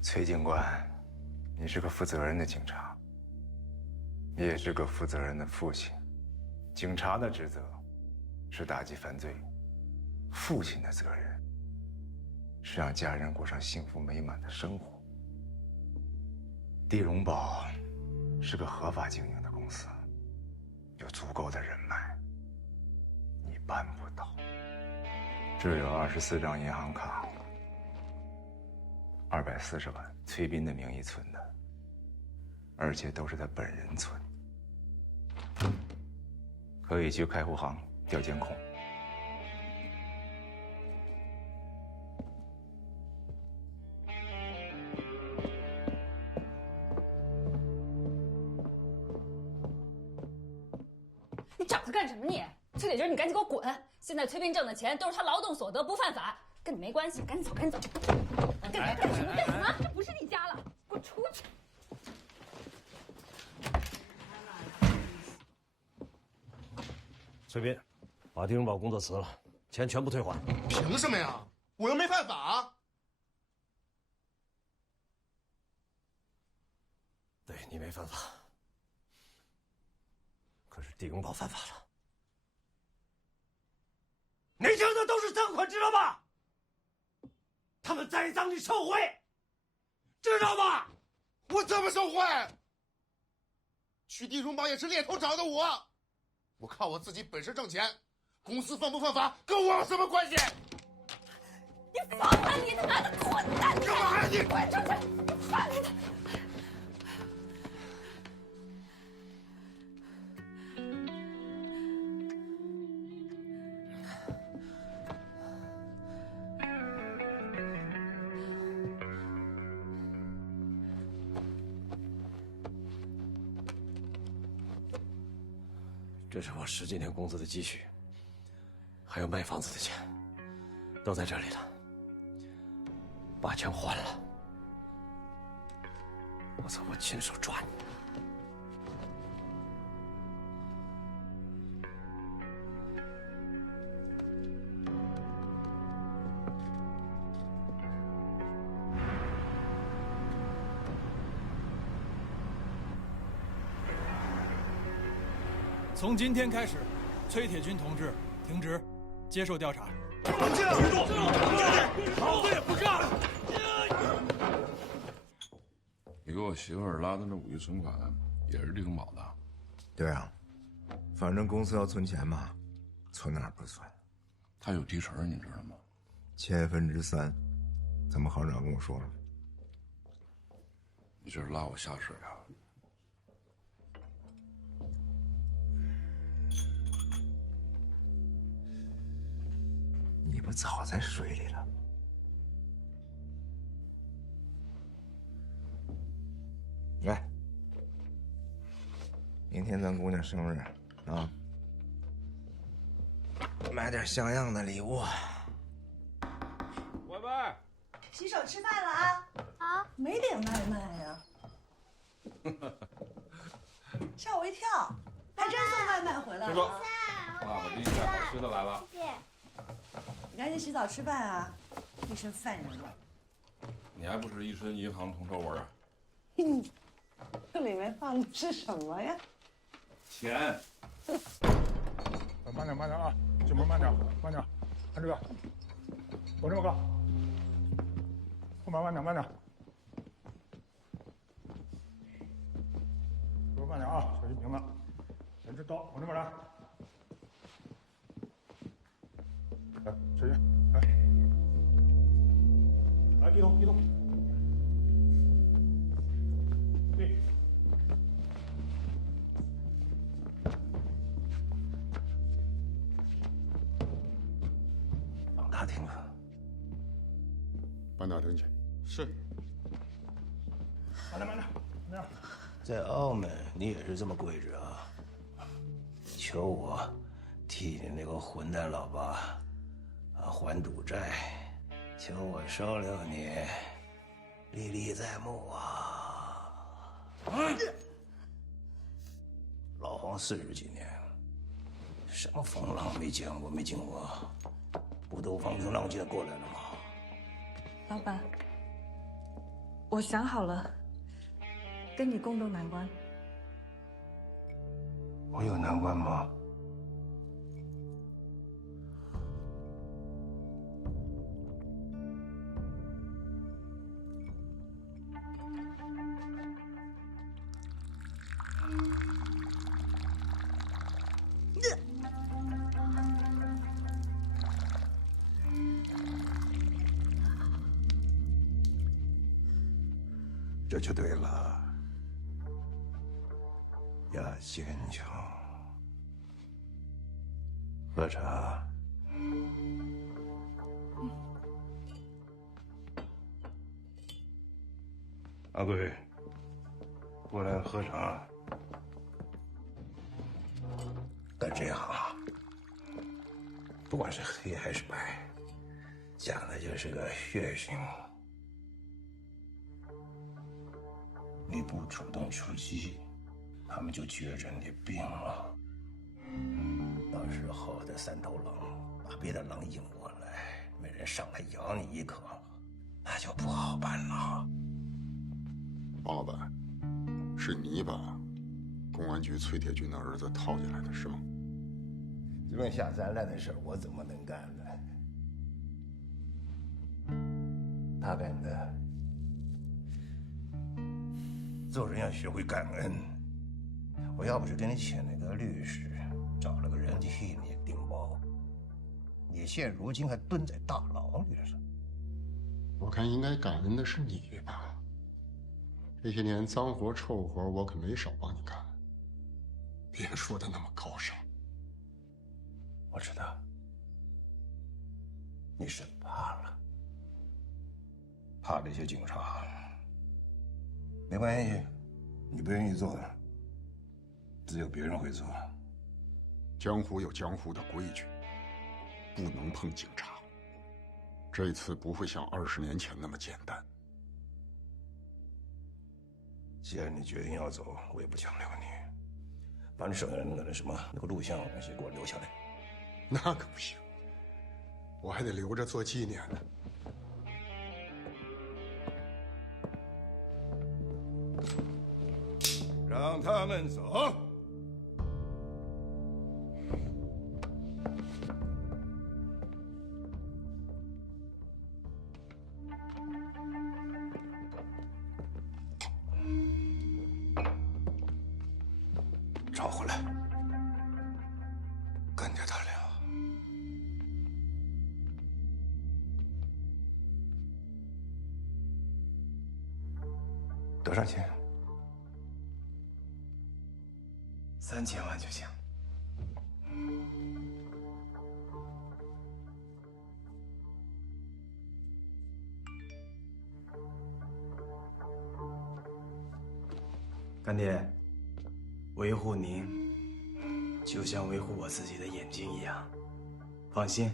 崔警官，你是个负责任的警察。你也是个负责任的父亲，警察的职责是打击犯罪，父亲的责任是让家人过上幸福美满的生活。地荣宝是个合法经营的公司，有足够的人脉，你办不到。这有24张银行卡，240万，崔斌的名义存的，而且都是他本人存。可以去开户行调监控。你找他干什么你？崔铁军，你赶紧给我滚！现在崔斌挣的钱都是他劳动所得，不犯法，跟你没关系，赶紧走，赶紧走！干什么？干什么？这不是你家了，给我出去！崔斌，把地荣宝工作辞了，钱全部退还。凭什么呀？我又没犯法。对，你没犯法，可是地荣宝犯法了。你挣的都是赃款，知道吧？他们栽赃你受贿，知道吧？我怎么受贿？去地荣宝也是猎头找的我。我靠我自己本事挣钱，公司犯不犯法跟我有什么关系？你放了你他妈的混蛋！干嘛呀你？滚出去！你放了他！这是我10几年工资的积蓄，还有卖房子的钱，都在这里了。把钱还了，否则我亲手抓你。从今天开始，崔铁军同志停职，接受调查。住手！老子也不干了！你给我媳妇儿拉的那5亿存款，也是领保的？对啊，反正公司要存钱嘛，存哪儿不存？他有提成，你知道吗3%，咱们行长跟我说了。你这是拉我下水啊？你不早在水里了？来，明天咱姑娘生日啊，买点像样的礼物。喂喂，洗手吃饭了啊！啊，没点外卖呀？吓我一跳，还真送外卖回来了。爸爸给你带好吃的来了。谢谢。你赶紧洗澡吃饭啊，一身饭人味。你还不是一身银行铜臭味儿啊？这里面放的是什么呀？钱。慢点，慢点啊！进门慢点，慢点，看这个，有这么高。后面慢点，慢点。后面慢点啊！小心瓶子，先吃刀，往这边来。来，小心，来，来，低头，低头。对。往大厅了。搬大厅去。是。慢点，慢点，慢点。在澳门，你也是这么规矩啊？求我替你那个混蛋老爸还赌债，求我收留你，历历在目啊！老黄40几年，什么风浪没见过没经过，不都风平浪静过来了吗？老板，我想好了，跟你共度难关。我有难关吗？这就对了，要坚强。喝茶。阿贵，过来喝茶。干这行，不管是黑还是白，讲的就是个血性。你不主动出击，他们就觉着你病了。到时候这3头狼把别的狼引过来，没人上来咬你一口，那就不好办了。王老板，是你把公安局崔铁军的儿子套进来的是吗？这种下三滥的事我怎么能干呢？他干的。做人要学会感恩。我要不是给你请了个律师，找了个人替你顶包，你现如今还蹲在大牢里了。我看应该感恩的是你吧？这些年脏活臭活我可没少帮你干，别说的那么高尚。我知道，你是怕了，怕这些警察。没关系，你不愿意做，只有别人会做。江湖有江湖的规矩，不能碰警察。这次不会像20年前那么简单。既然你决定要走，我也不强留你。把你手上那个什么那个录像那些给我留下来。那可不行，我还得留着做纪念呢。让他们走。跟着他俩。多少钱？3000万就行。干爹，维护您，就像维护我自己的眼睛一样，放心。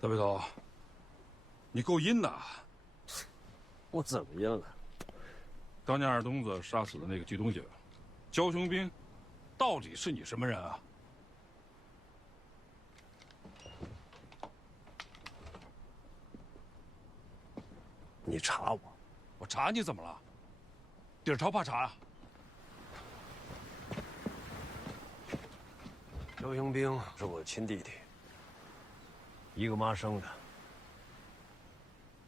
大背头，你够阴的！我怎么阴了？当年二东子杀死的那个季东家，焦雄兵，到底是你什么人啊？你查我？我查你怎么了？底儿朝怕查啊？焦雄兵是我亲弟弟，一个妈生的。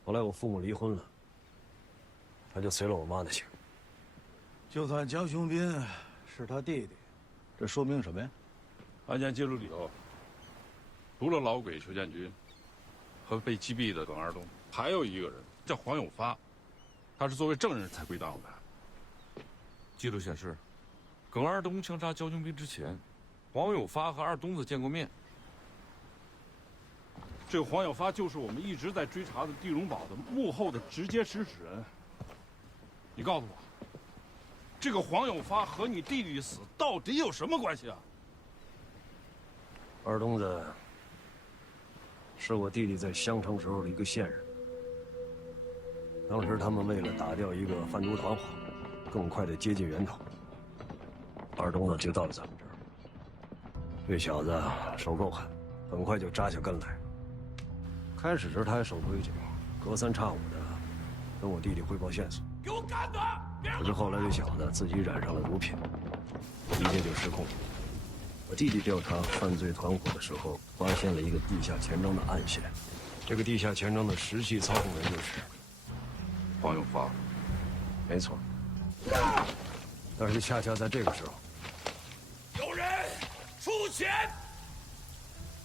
后来我父母离婚了，他就随了我妈的姓。就算焦雄兵是他弟弟，这说明什么呀？案件记录里头，除了老鬼邱建军和被击毙的耿二东，还有一个人叫黄永发，他是作为证人才归档的。记录显示，耿二东枪杀焦雄兵之前，黄永发和二东子见过面。这个黄永发就是我们一直在追查的地荣堡的幕后的直接指使人。你告诉我，这个黄永发和你弟弟死到底有什么关系啊？二东子是我弟弟在襄城时候的一个线人。当时他们为了打掉一个贩毒团伙，更快的接近源头，二东子就到了咱们这儿。这小子手够狠，很快就扎下根来。开始时他还守规矩，隔三差五的跟我弟弟汇报线索。给我干他！可是后来这小子自己染上了毒品，一切就失控了。我弟弟调查犯罪团伙的时候，发现了一个地下钱庄的暗线。这个地下钱庄的实际操控人就是黄永发。没错。但是恰恰在这个时候，有人出钱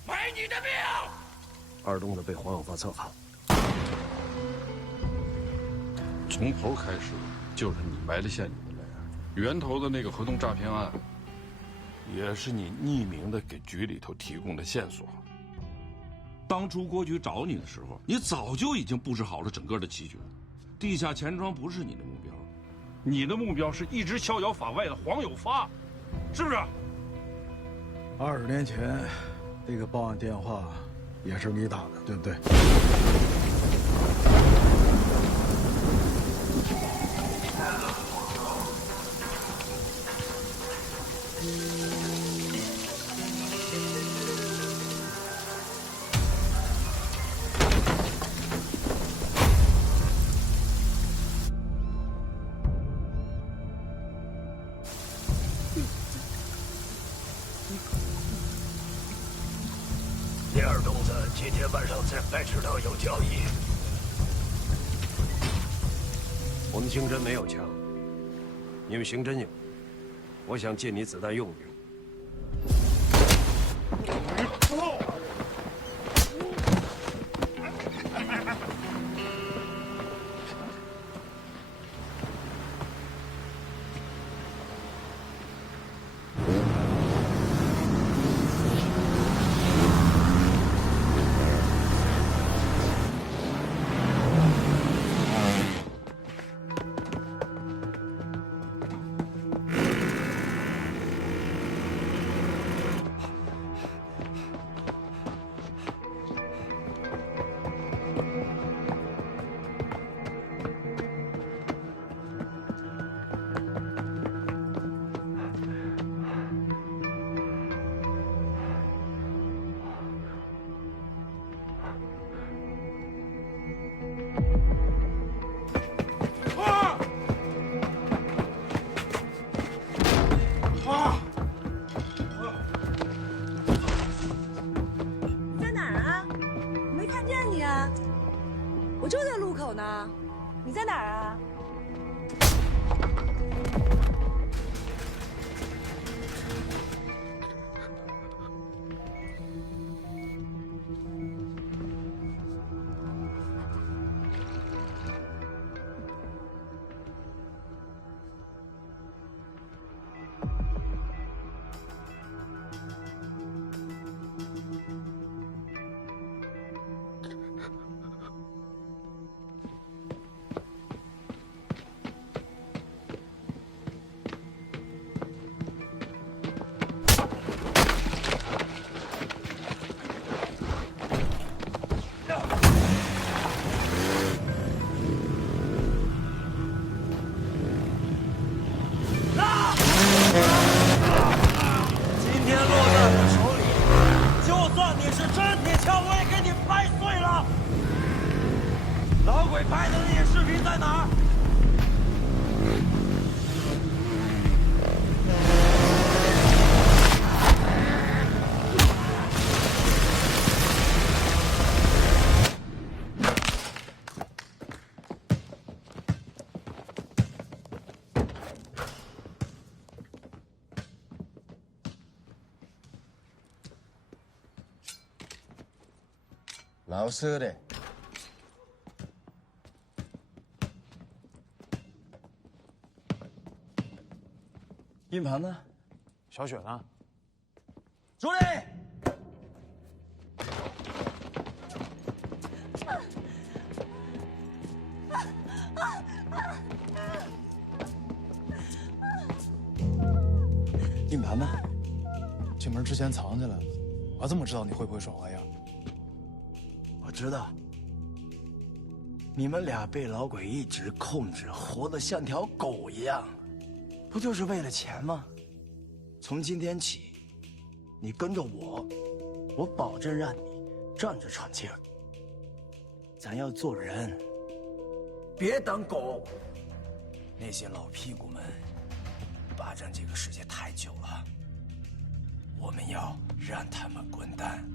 买你的命！二东子被黄永发策反。从头开始就是你埋的陷阱的源头的那个合同诈骗案，也是你匿名的给局里头提供的线索。当初郭局找你的时候，你早就已经布置好了整个的棋局。地下钱庄不是你的目标，你的目标是一直逍遥法外的黄有发，是不是？20年前，那个报案电话也是你打的，对不对？你二东子今天晚上在白池塘有交易。我们刑侦没有枪，你们刑侦有。我想借你子弹用用。在哪儿啊？老舍的。硬盘呢？小雪呢？助理。硬盘呢？进门之前藏起来了。我怎么知道你会不会耍花样？我知道，你们俩被老鬼一直控制，活得像条狗一样，不就是为了钱吗？从今天起，你跟着我，我保证让你站着喘气儿。咱要做人，别当狗。那些老屁股们霸占这个世界太久了，我们要让他们滚蛋。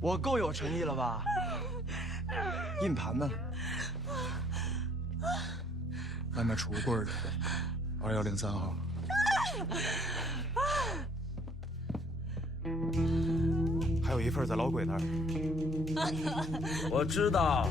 我够有诚意了吧？硬盘呢？外面橱柜里，2103号。还有一份在老鬼那儿。我知道。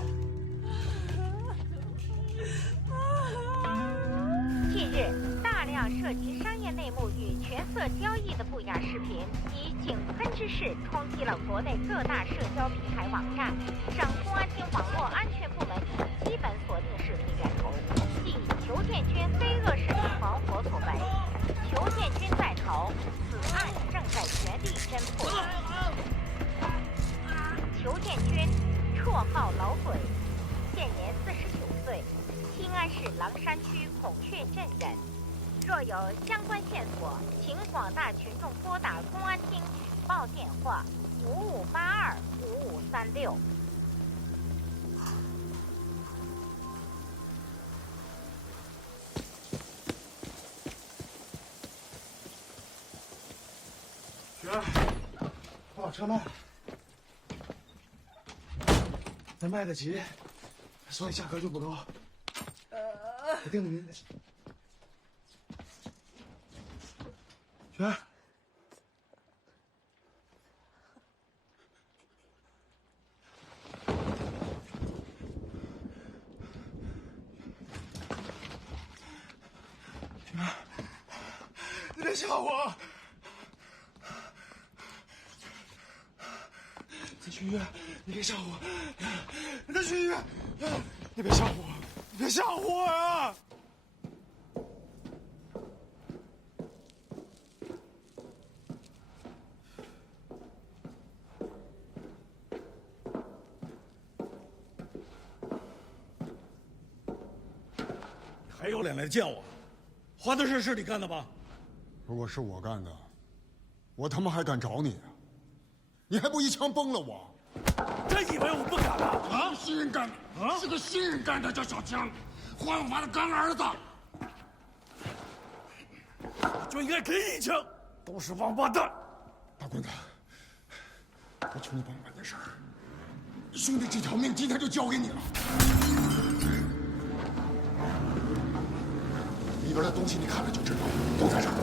近日，大量涉及商业内幕与权色交易的不雅视频，以井喷之势冲击了国内各大社交平台网站。省公安厅网络安全部门已基本锁定视频源头，系裘建军非恶视频团伙所为。裘建军在逃，此案正在全力侦破。裘建军，绰号老鬼，现年49岁，新安市狼山区孔雀镇人。若有相关线索，请广大群众拨打公安厅举报电话55825536。雪儿，快把车卖了。能卖得起，所以价格就不高。我定了您。雪儿，雪儿，你别吓我！再去医院，你别吓我！你再去医院，你别吓我！你别吓我呀！还有脸来见我？花的事是你干的吧？如果是我干的，我他妈还敢找你啊？你还不一枪崩了我？真以为我不敢啊？啊，新人干的，是个新人干的，叫小枪，黄永发的干儿子。就应该给一枪，都是王八蛋！大棍子，我求你帮我办件事儿。兄弟这条命今天就交给你了。里边的东西你看了就知道，都在这儿。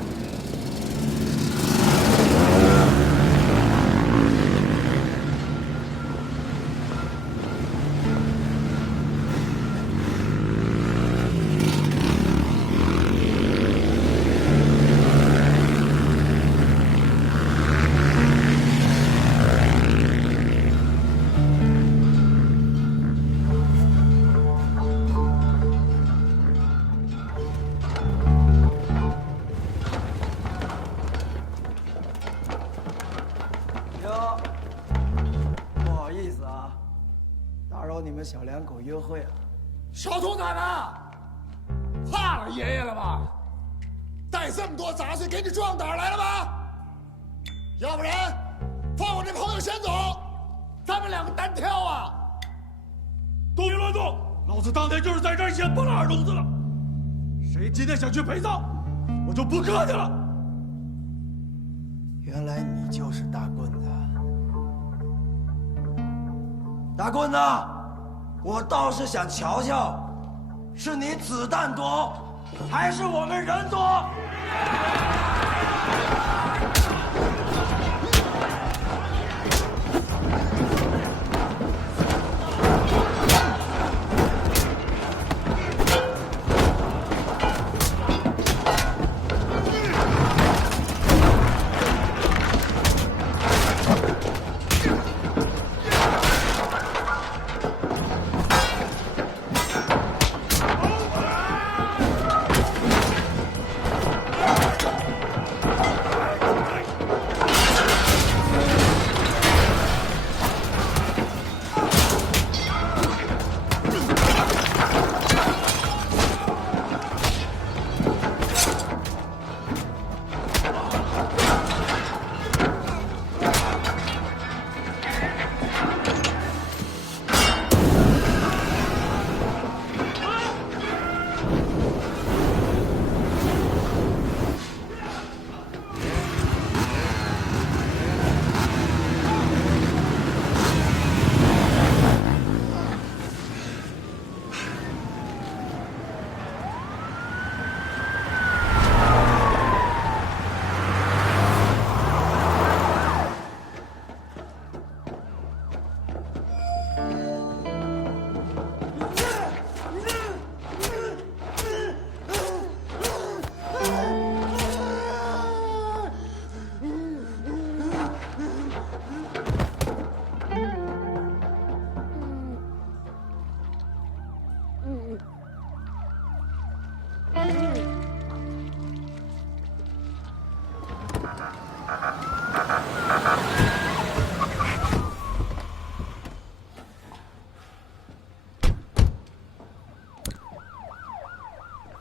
小两口约会啊？小兔崽子，怕了爷爷了吧？带这么多杂碎给你壮胆来了吧？要不然放我这朋友先走，咱们两个单挑啊！都别乱动，老子当天就是在这儿先崩了二犊子了。谁今天想去陪葬，我就不客气了。原来你就是大棍子，大棍子。我倒是想瞧瞧，是你子弹多，还是我们人多？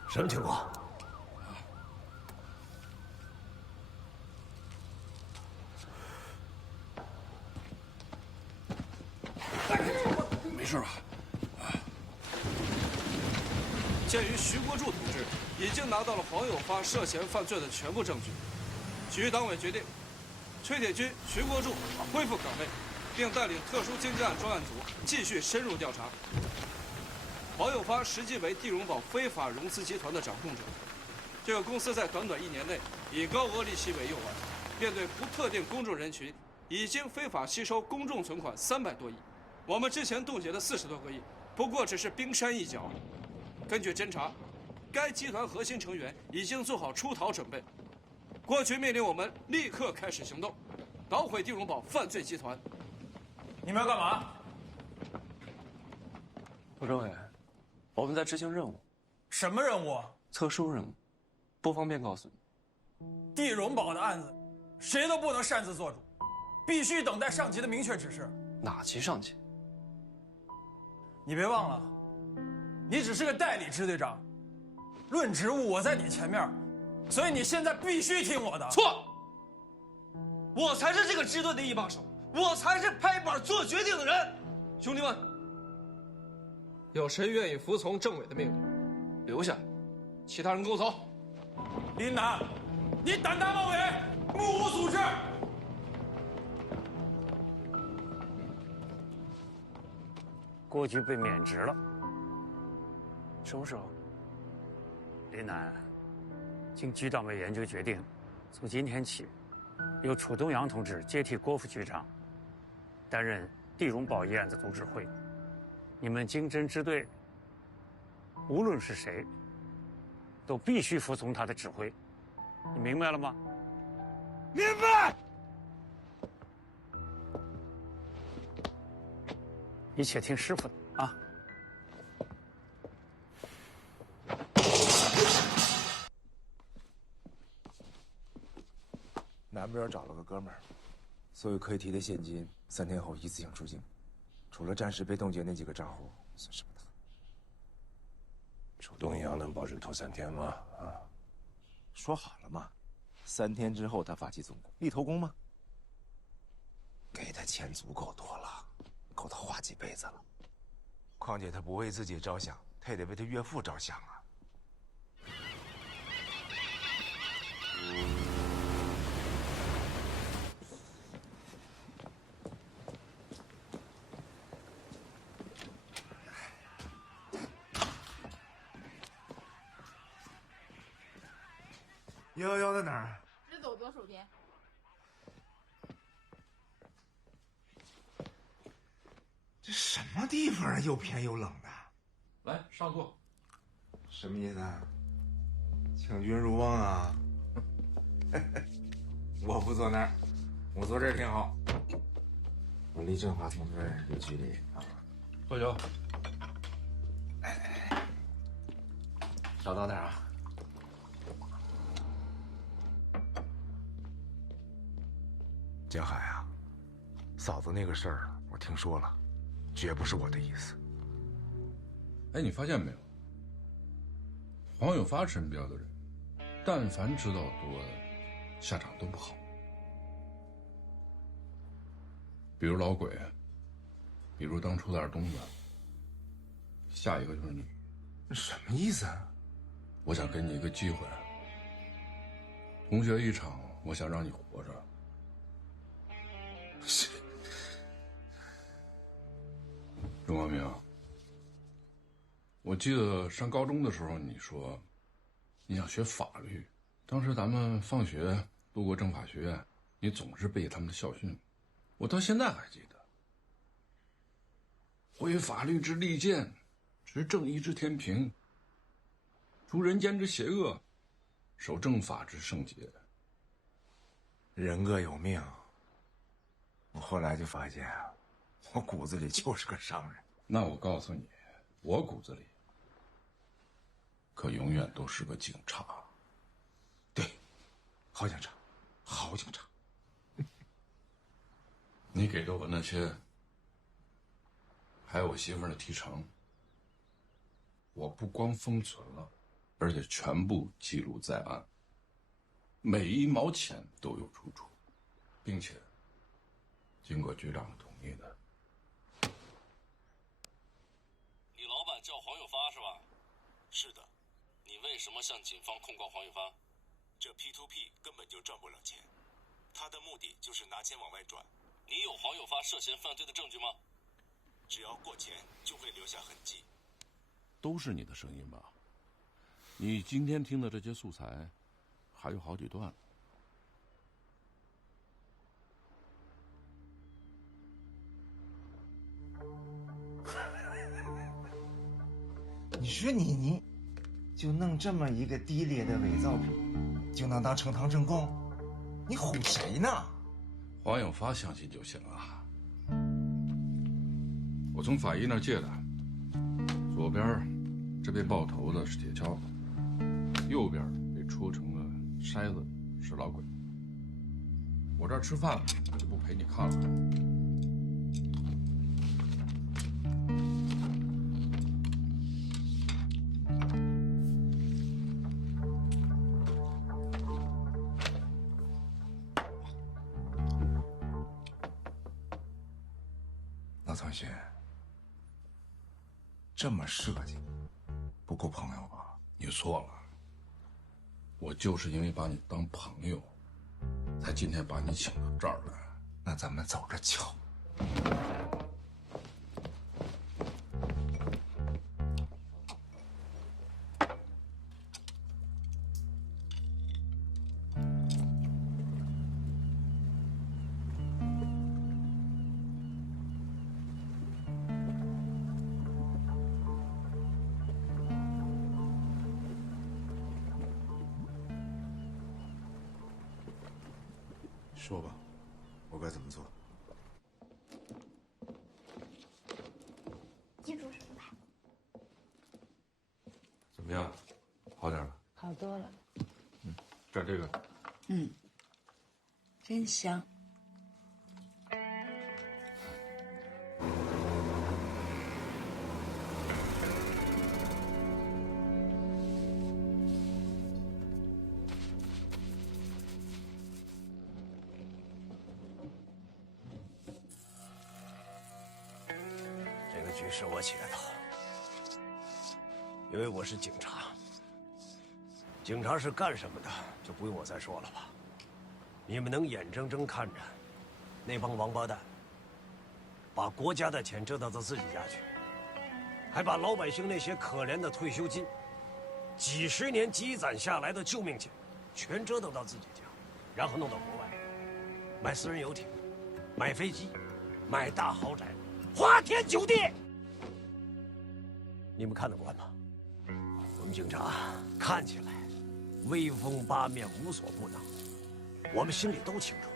什么情况？没事吧？鉴于徐国柱同志已经拿到了黄有发涉嫌犯罪的全部证据，局党委决定，崔铁军、徐国柱恢复岗位，并带领特殊经济案专案组继续深入调查。黄有发实际为地荣宝非法融资集团的掌控者，这个公司在短短1年内以高额利息为诱饵，面对不特定公众人群，已经非法吸收公众存款300多亿。我们之前冻结的40多个亿，不过只是冰山一角。根据侦查，该集团核心成员已经做好出逃准备。国局命令我们立刻开始行动，捣毁地荣宝犯罪集团。你们要干嘛？副政委，我们在执行任务。什么任务？特殊任务，不方便告诉你。地荣宝的案子，谁都不能擅自做主，必须等待上级的明确指示。哪级上级？你别忘了，你只是个代理支队长，论职务我在你前面，所以你现在必须听我的。错，我才是这个支队的一把手，我才是拍板做决定的人。兄弟们，有谁愿意服从政委的命令？留下，其他人跟我走。林南，你胆大妄为，目无组织。郭局被免职了。什么时候？林南，经局党委研究决定，从今天起，由楚东阳同志接替郭副局长，担任地荣堡一案的总指挥。你们经侦支队，无论是谁，都必须服从他的指挥。你明白了吗？明白。一切听师傅的啊。南边找了个哥们儿，所有可以提的现金3天后一次性出境，除了暂时被冻结那几个账户，算是不大。楚东阳能保证头3天吗？啊，说好了嘛，3天之后他发起总攻，立头功吗？给他钱足够多了，够他花几辈子了。况且他不为自己着想，他也得为他岳父着想啊。YoYo在哪儿？只走左手边。这什么地方啊？又偏又冷的。来上座。什么意思啊？请君入瓮啊？我不坐那儿，我坐这儿挺好。我离振华同志有距离啊。喝酒。少倒点啊。江海啊，嫂子那个事儿我听说了，绝不是我的意思。哎，你发现没有？黄有发身边的人，但凡知道多，下场都不好。比如老鬼，比如当初的二东子，下一个就是你。什么意思啊？我想给你一个机会，同学一场，我想让你活着。钟光明，我记得上高中的时候，你说你想学法律，当时咱们放学路过政法学院，你总是背他们的校训，我到现在还记得。挥法律之利剑，执正义之天平，除人间之邪恶，守正法之圣洁。人各有命。我后来就发现，我骨子里就是个商人。那我告诉你，我骨子里可永远都是个警察。对，好警察，好警察。你给的我那些，还有我媳妇儿的提成，我不光封存了，而且全部记录在案，每一毛钱都有出处，并且经过局长同意的。你老板叫黄有发是吧？是的。你为什么向警方控告黄有发？这 P2P 根本就赚不了钱，他的目的就是拿钱往外转。你有黄有发涉嫌犯罪的证据吗？只要过钱，就会留下痕迹。都是你的声音吧？你今天听的这些素材，还有好几段。你说你就弄这么一个低劣的伪造品，就能当呈堂证供？你唬谁呢？黄有发相信就行啊。我从法医那儿借的，左边这被爆头的是铁锹，右边被戳成了筛子是老鬼。我这儿吃饭了，我就不陪你看了。老同学，这么设计，不够朋友吧？你错了，我就是因为把你当朋友，才今天把你请到这儿来。那咱们走着瞧。说吧，我该怎么做？记住什么牌？怎么样？好点了？好多了。蘸这个。真香。这个局是我起的，因为我是警察。警察是干什么的，就不用我再说了吧。你们能眼睁睁看着那帮王八蛋把国家的钱折腾到自己家去，还把老百姓那些可怜的退休金、几十年积攒下来的救命钱，全折腾到自己家，然后弄到国外，买私人游艇，买飞机，买大豪宅，花天酒地。你们看得惯吗？我们警察看起来威风八面，无所不能，我们心里都清楚，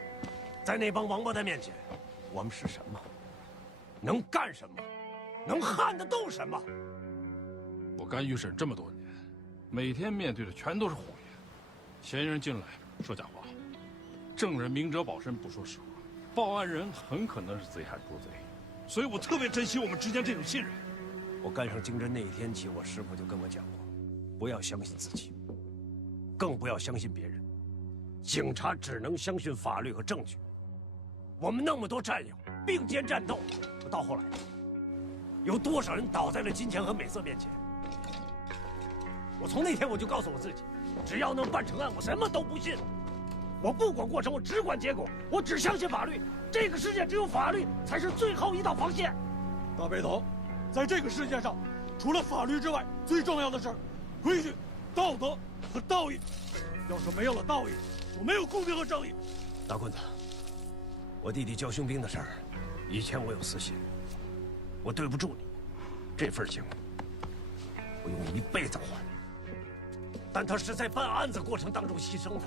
在那帮王八蛋面前，我们是什么，能干什么，能撼得动什么。我干预审这么多年，每天面对的全都是谎言，嫌疑人进来说假话，证人明哲保身不说实话，报案人很可能是贼喊捉贼，所以我特别珍惜我们之间这种信任。我干上经侦那一天起，我师傅就跟我讲过，不要相信自己，更不要相信别人。警察只能相信法律和证据。我们那么多战友并肩战斗，到后来，有多少人倒在了金钱和美色面前？我从那天我就告诉我自己，只要能办成案，我什么都不信。我不管过程，我只管结果，我只相信法律。这个世界只有法律才是最后一道防线。大背头，在这个世界上，除了法律之外，最重要的是规矩、道德和道义。要是没有了道义，就没有公平和正义。大棍子，我弟弟教兄兵的事儿，以前我有私心，我对不住你，这份情我用一辈子还。但他是在办案子过程当中牺牲的，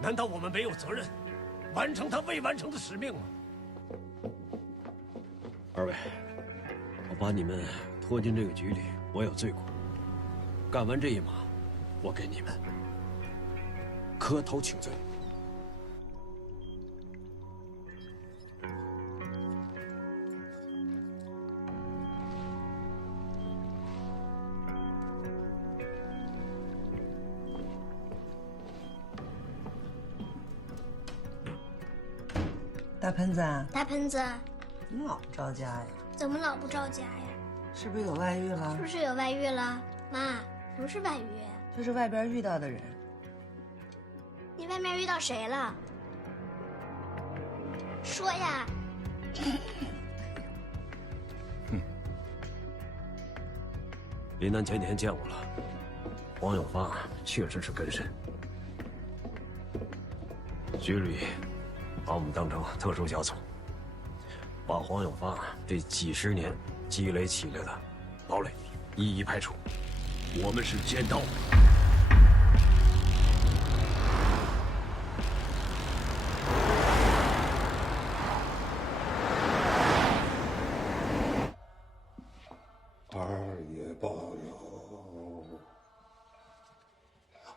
难道我们没有责任完成他未完成的使命吗？二位，我把你们拖进这个局里，我有罪过。干完这一码，我给你们磕头请罪。大喷子，大喷子，你老不着家呀？怎么老不着家呀？是不是有外遇了？是不是有外遇了？妈，什么是外遇？就是外边遇到的人。你外面遇到谁了？说呀！林南前几天见我了，黄永发确实是跟身，局里把我们当成特殊小组，把黄永发这几十年积累起来的堡垒一一排除。我们是尖刀。二爷保佑，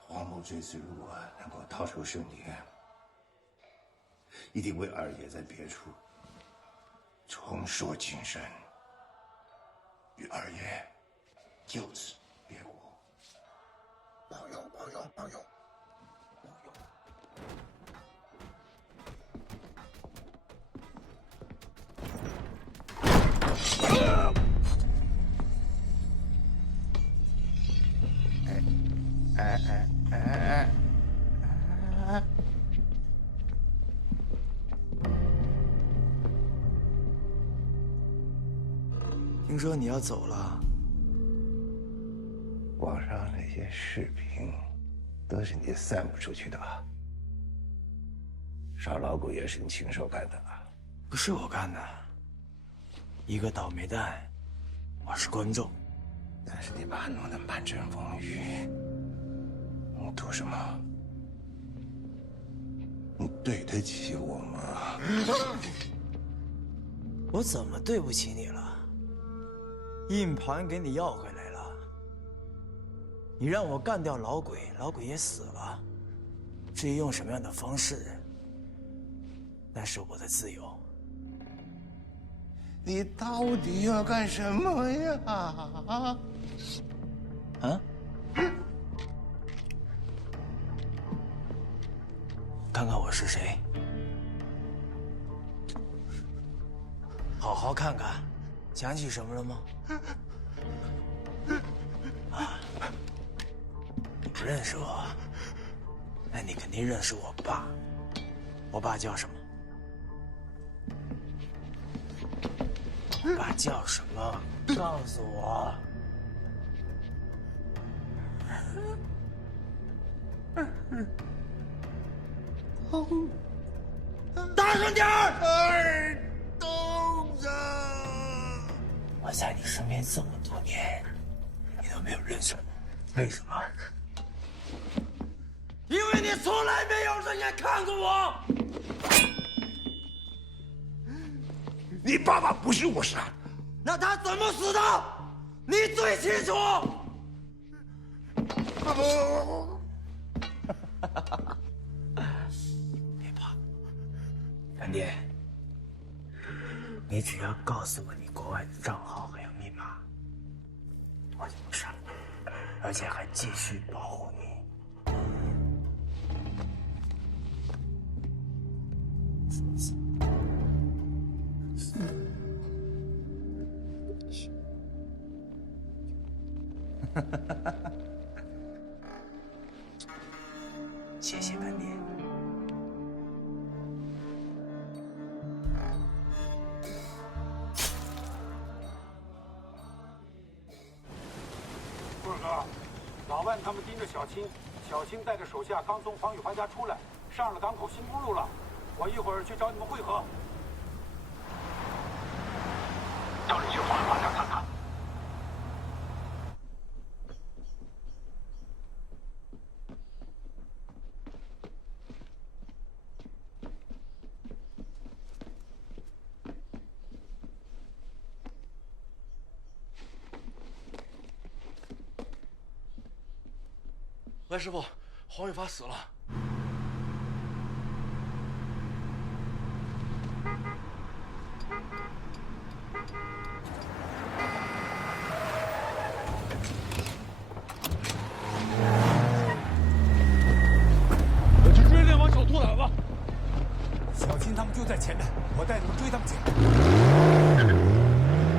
黄某这次如果能够逃出生天，一定为二爷在别处重塑精神，与二爷就此别过。保佑，保佑，保佑！听说你要走了。网上那些视频，都是你散布出去的吧？杀老狗也是你亲手干的啊？不是我干的，一个倒霉蛋，我是观众。但是你把他弄得满城风雨，你图什么？你对得起我吗？我怎么对不起你了？硬盘给你要回来了，你让我干掉老鬼，老鬼也死了。至于用什么样的方式，那是我的自由。你到底要干什么呀？啊？看看我是谁？好好看看，想起什么了吗？啊，你不认识我？那你肯定认识我爸。我爸叫什么？我爸叫什么？告诉我。大声点儿！东子，我在你身边这么多年，你都没有认识我，为什么？因为你从来没有人眼看过我。你爸爸不是我杀的，那他怎么死的？你最清楚。别怕，干爹，你只要告诉我你国外的账号还有密码，我就不杀了，而且还继续保护你。谢谢干爹。棍儿哥，老万他们盯着小青，小青带着手下刚从黄雨华家出来，上了港口新公路了。我一会儿去找你们会合。叫你去黄雨华家看看。来，师傅，黄雨发死了。我去追那帮小兔崽子。小青他们就在前面，我带你们追他们去。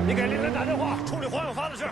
你给林晨打电话，处理黄永发的事。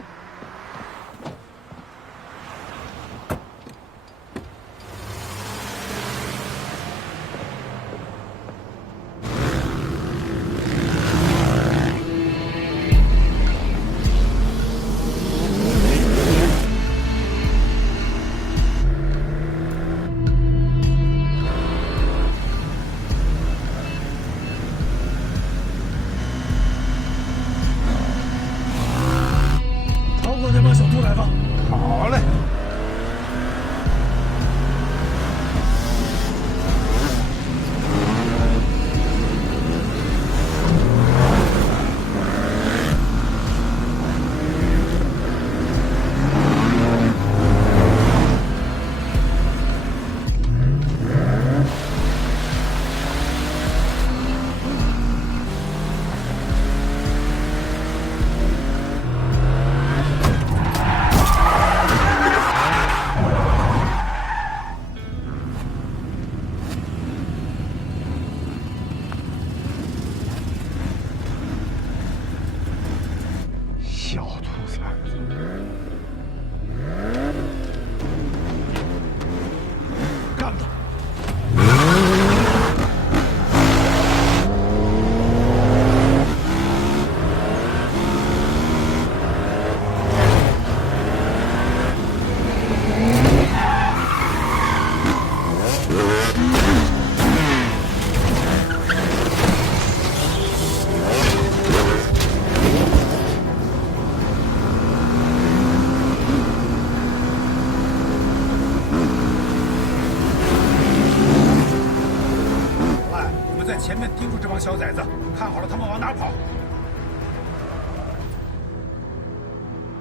们在前面盯住这帮小崽子，看好了他们往哪跑。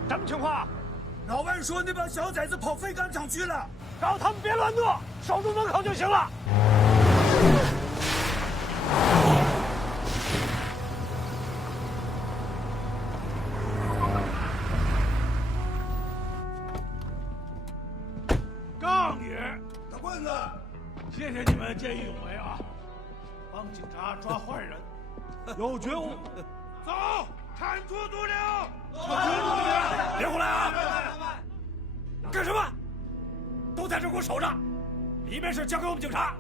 什么情况？老万说那帮小崽子跑废钢厂去了，让他们别乱动，守住门口就行了。杠爷，大棍子，谢谢你们见义勇为啊，帮警察抓坏人，有觉悟。走，铲除毒瘤！别胡来啊！干什么？都在这给我守着！里面事交给我们警察，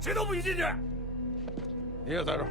谁都不许进去。你也在这儿。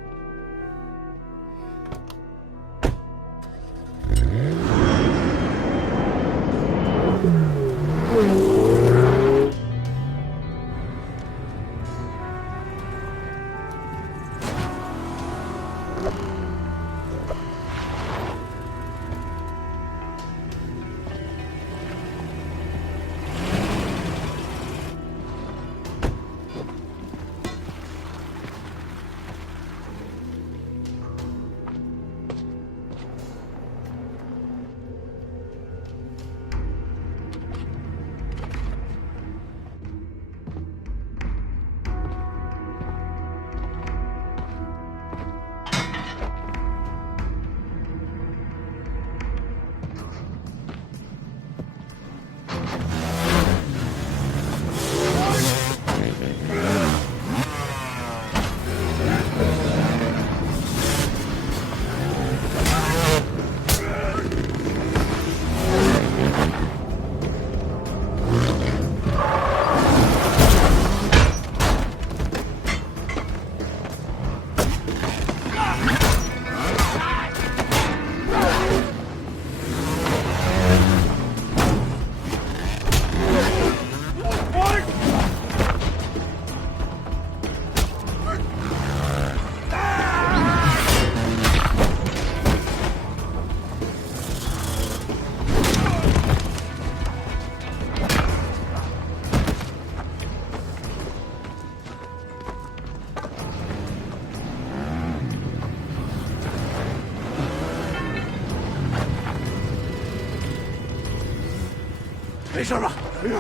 没事吧？没事。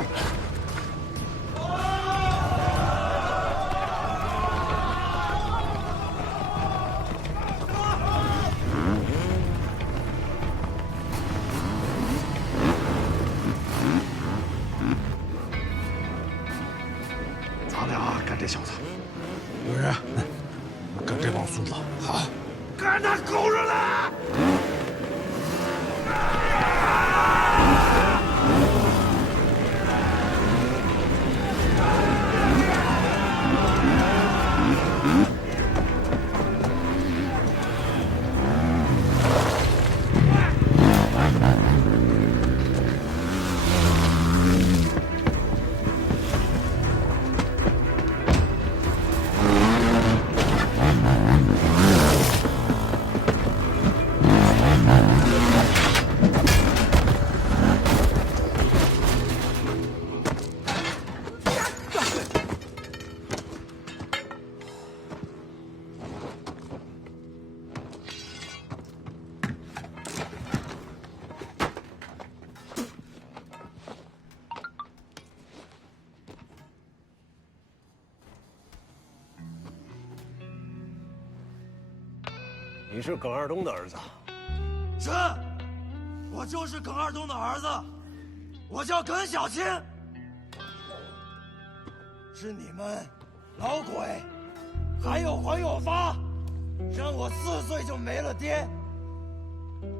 咱俩干这小子。有人，干这帮孙子。好，干他狗日的！你是耿二东的儿子？是，我就是耿二东的儿子，我叫耿小青。是你们老鬼，还有黄有发，让我4岁就没了爹，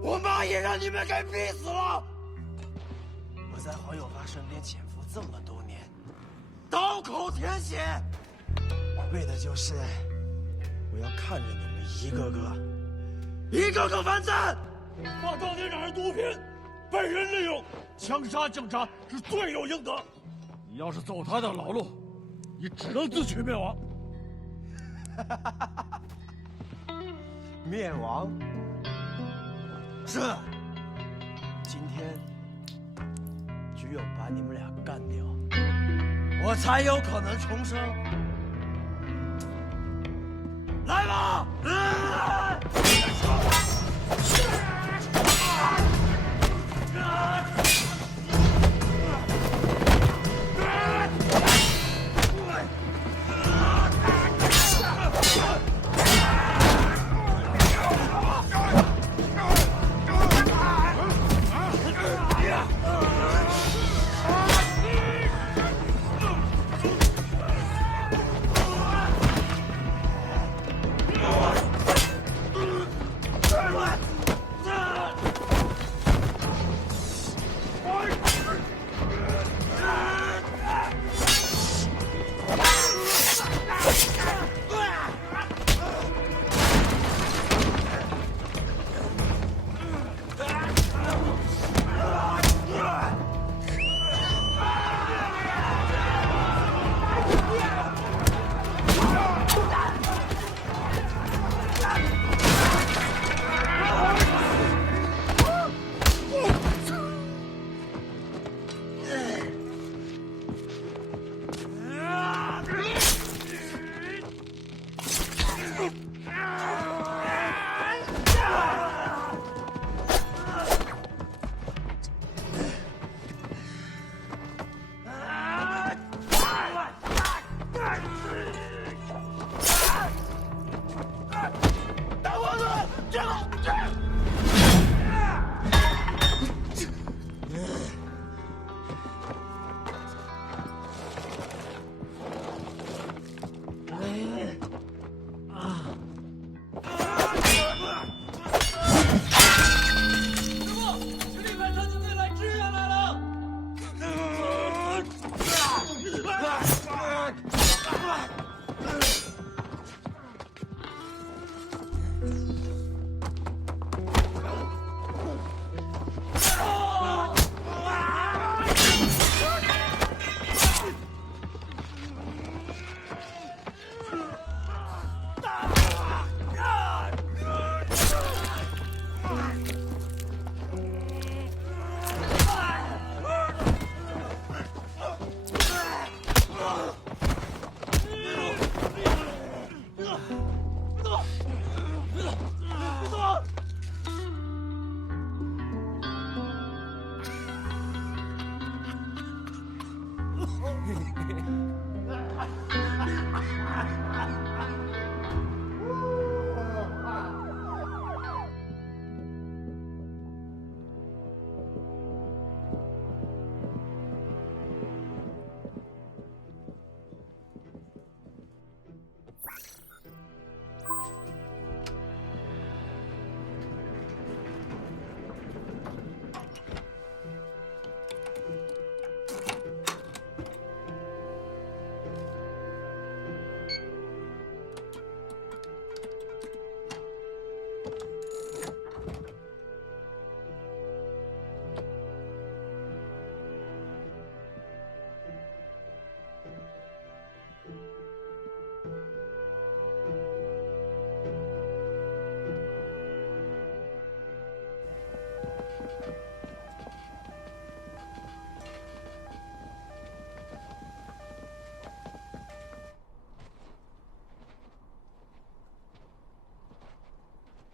我妈也让你们给逼死了。我在黄有发身边潜伏这么多年，刀口舔血，为的就是我要看着你们一个个完蛋！把当年染上毒品，被人利用，枪杀警察是罪有应得。你要是走他的老路，你只能自取灭亡。灭亡？是。今天只有把你们俩干掉，我才有可能重生。了！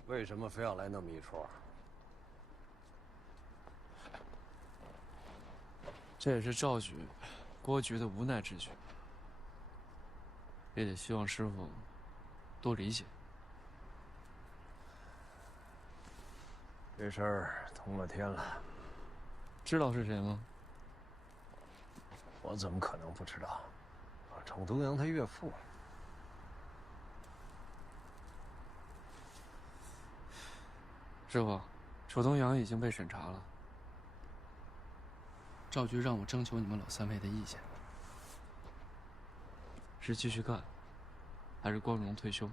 为什么非要来那么一出？这也是赵局、郭局的无奈之举，也得希望师傅多理解。这事儿通了天了，知道是谁吗？我怎么可能不知道？程东阳他岳父。师傅，楚东阳已经被审查了。赵局让我征求你们老三位的意见，是继续干，还是光荣退休？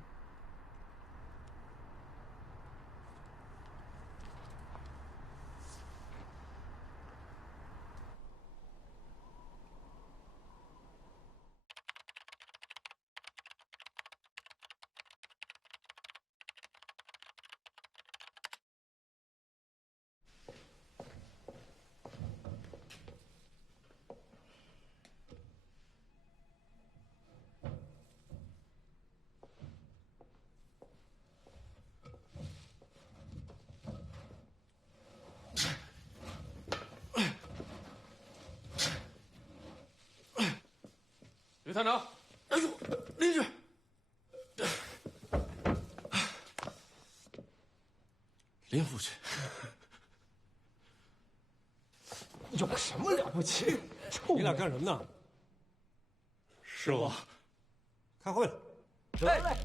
探长。哎呦，邻居。林父亲，有什么了不起？你俩干什么呢？师傅，开会了。来。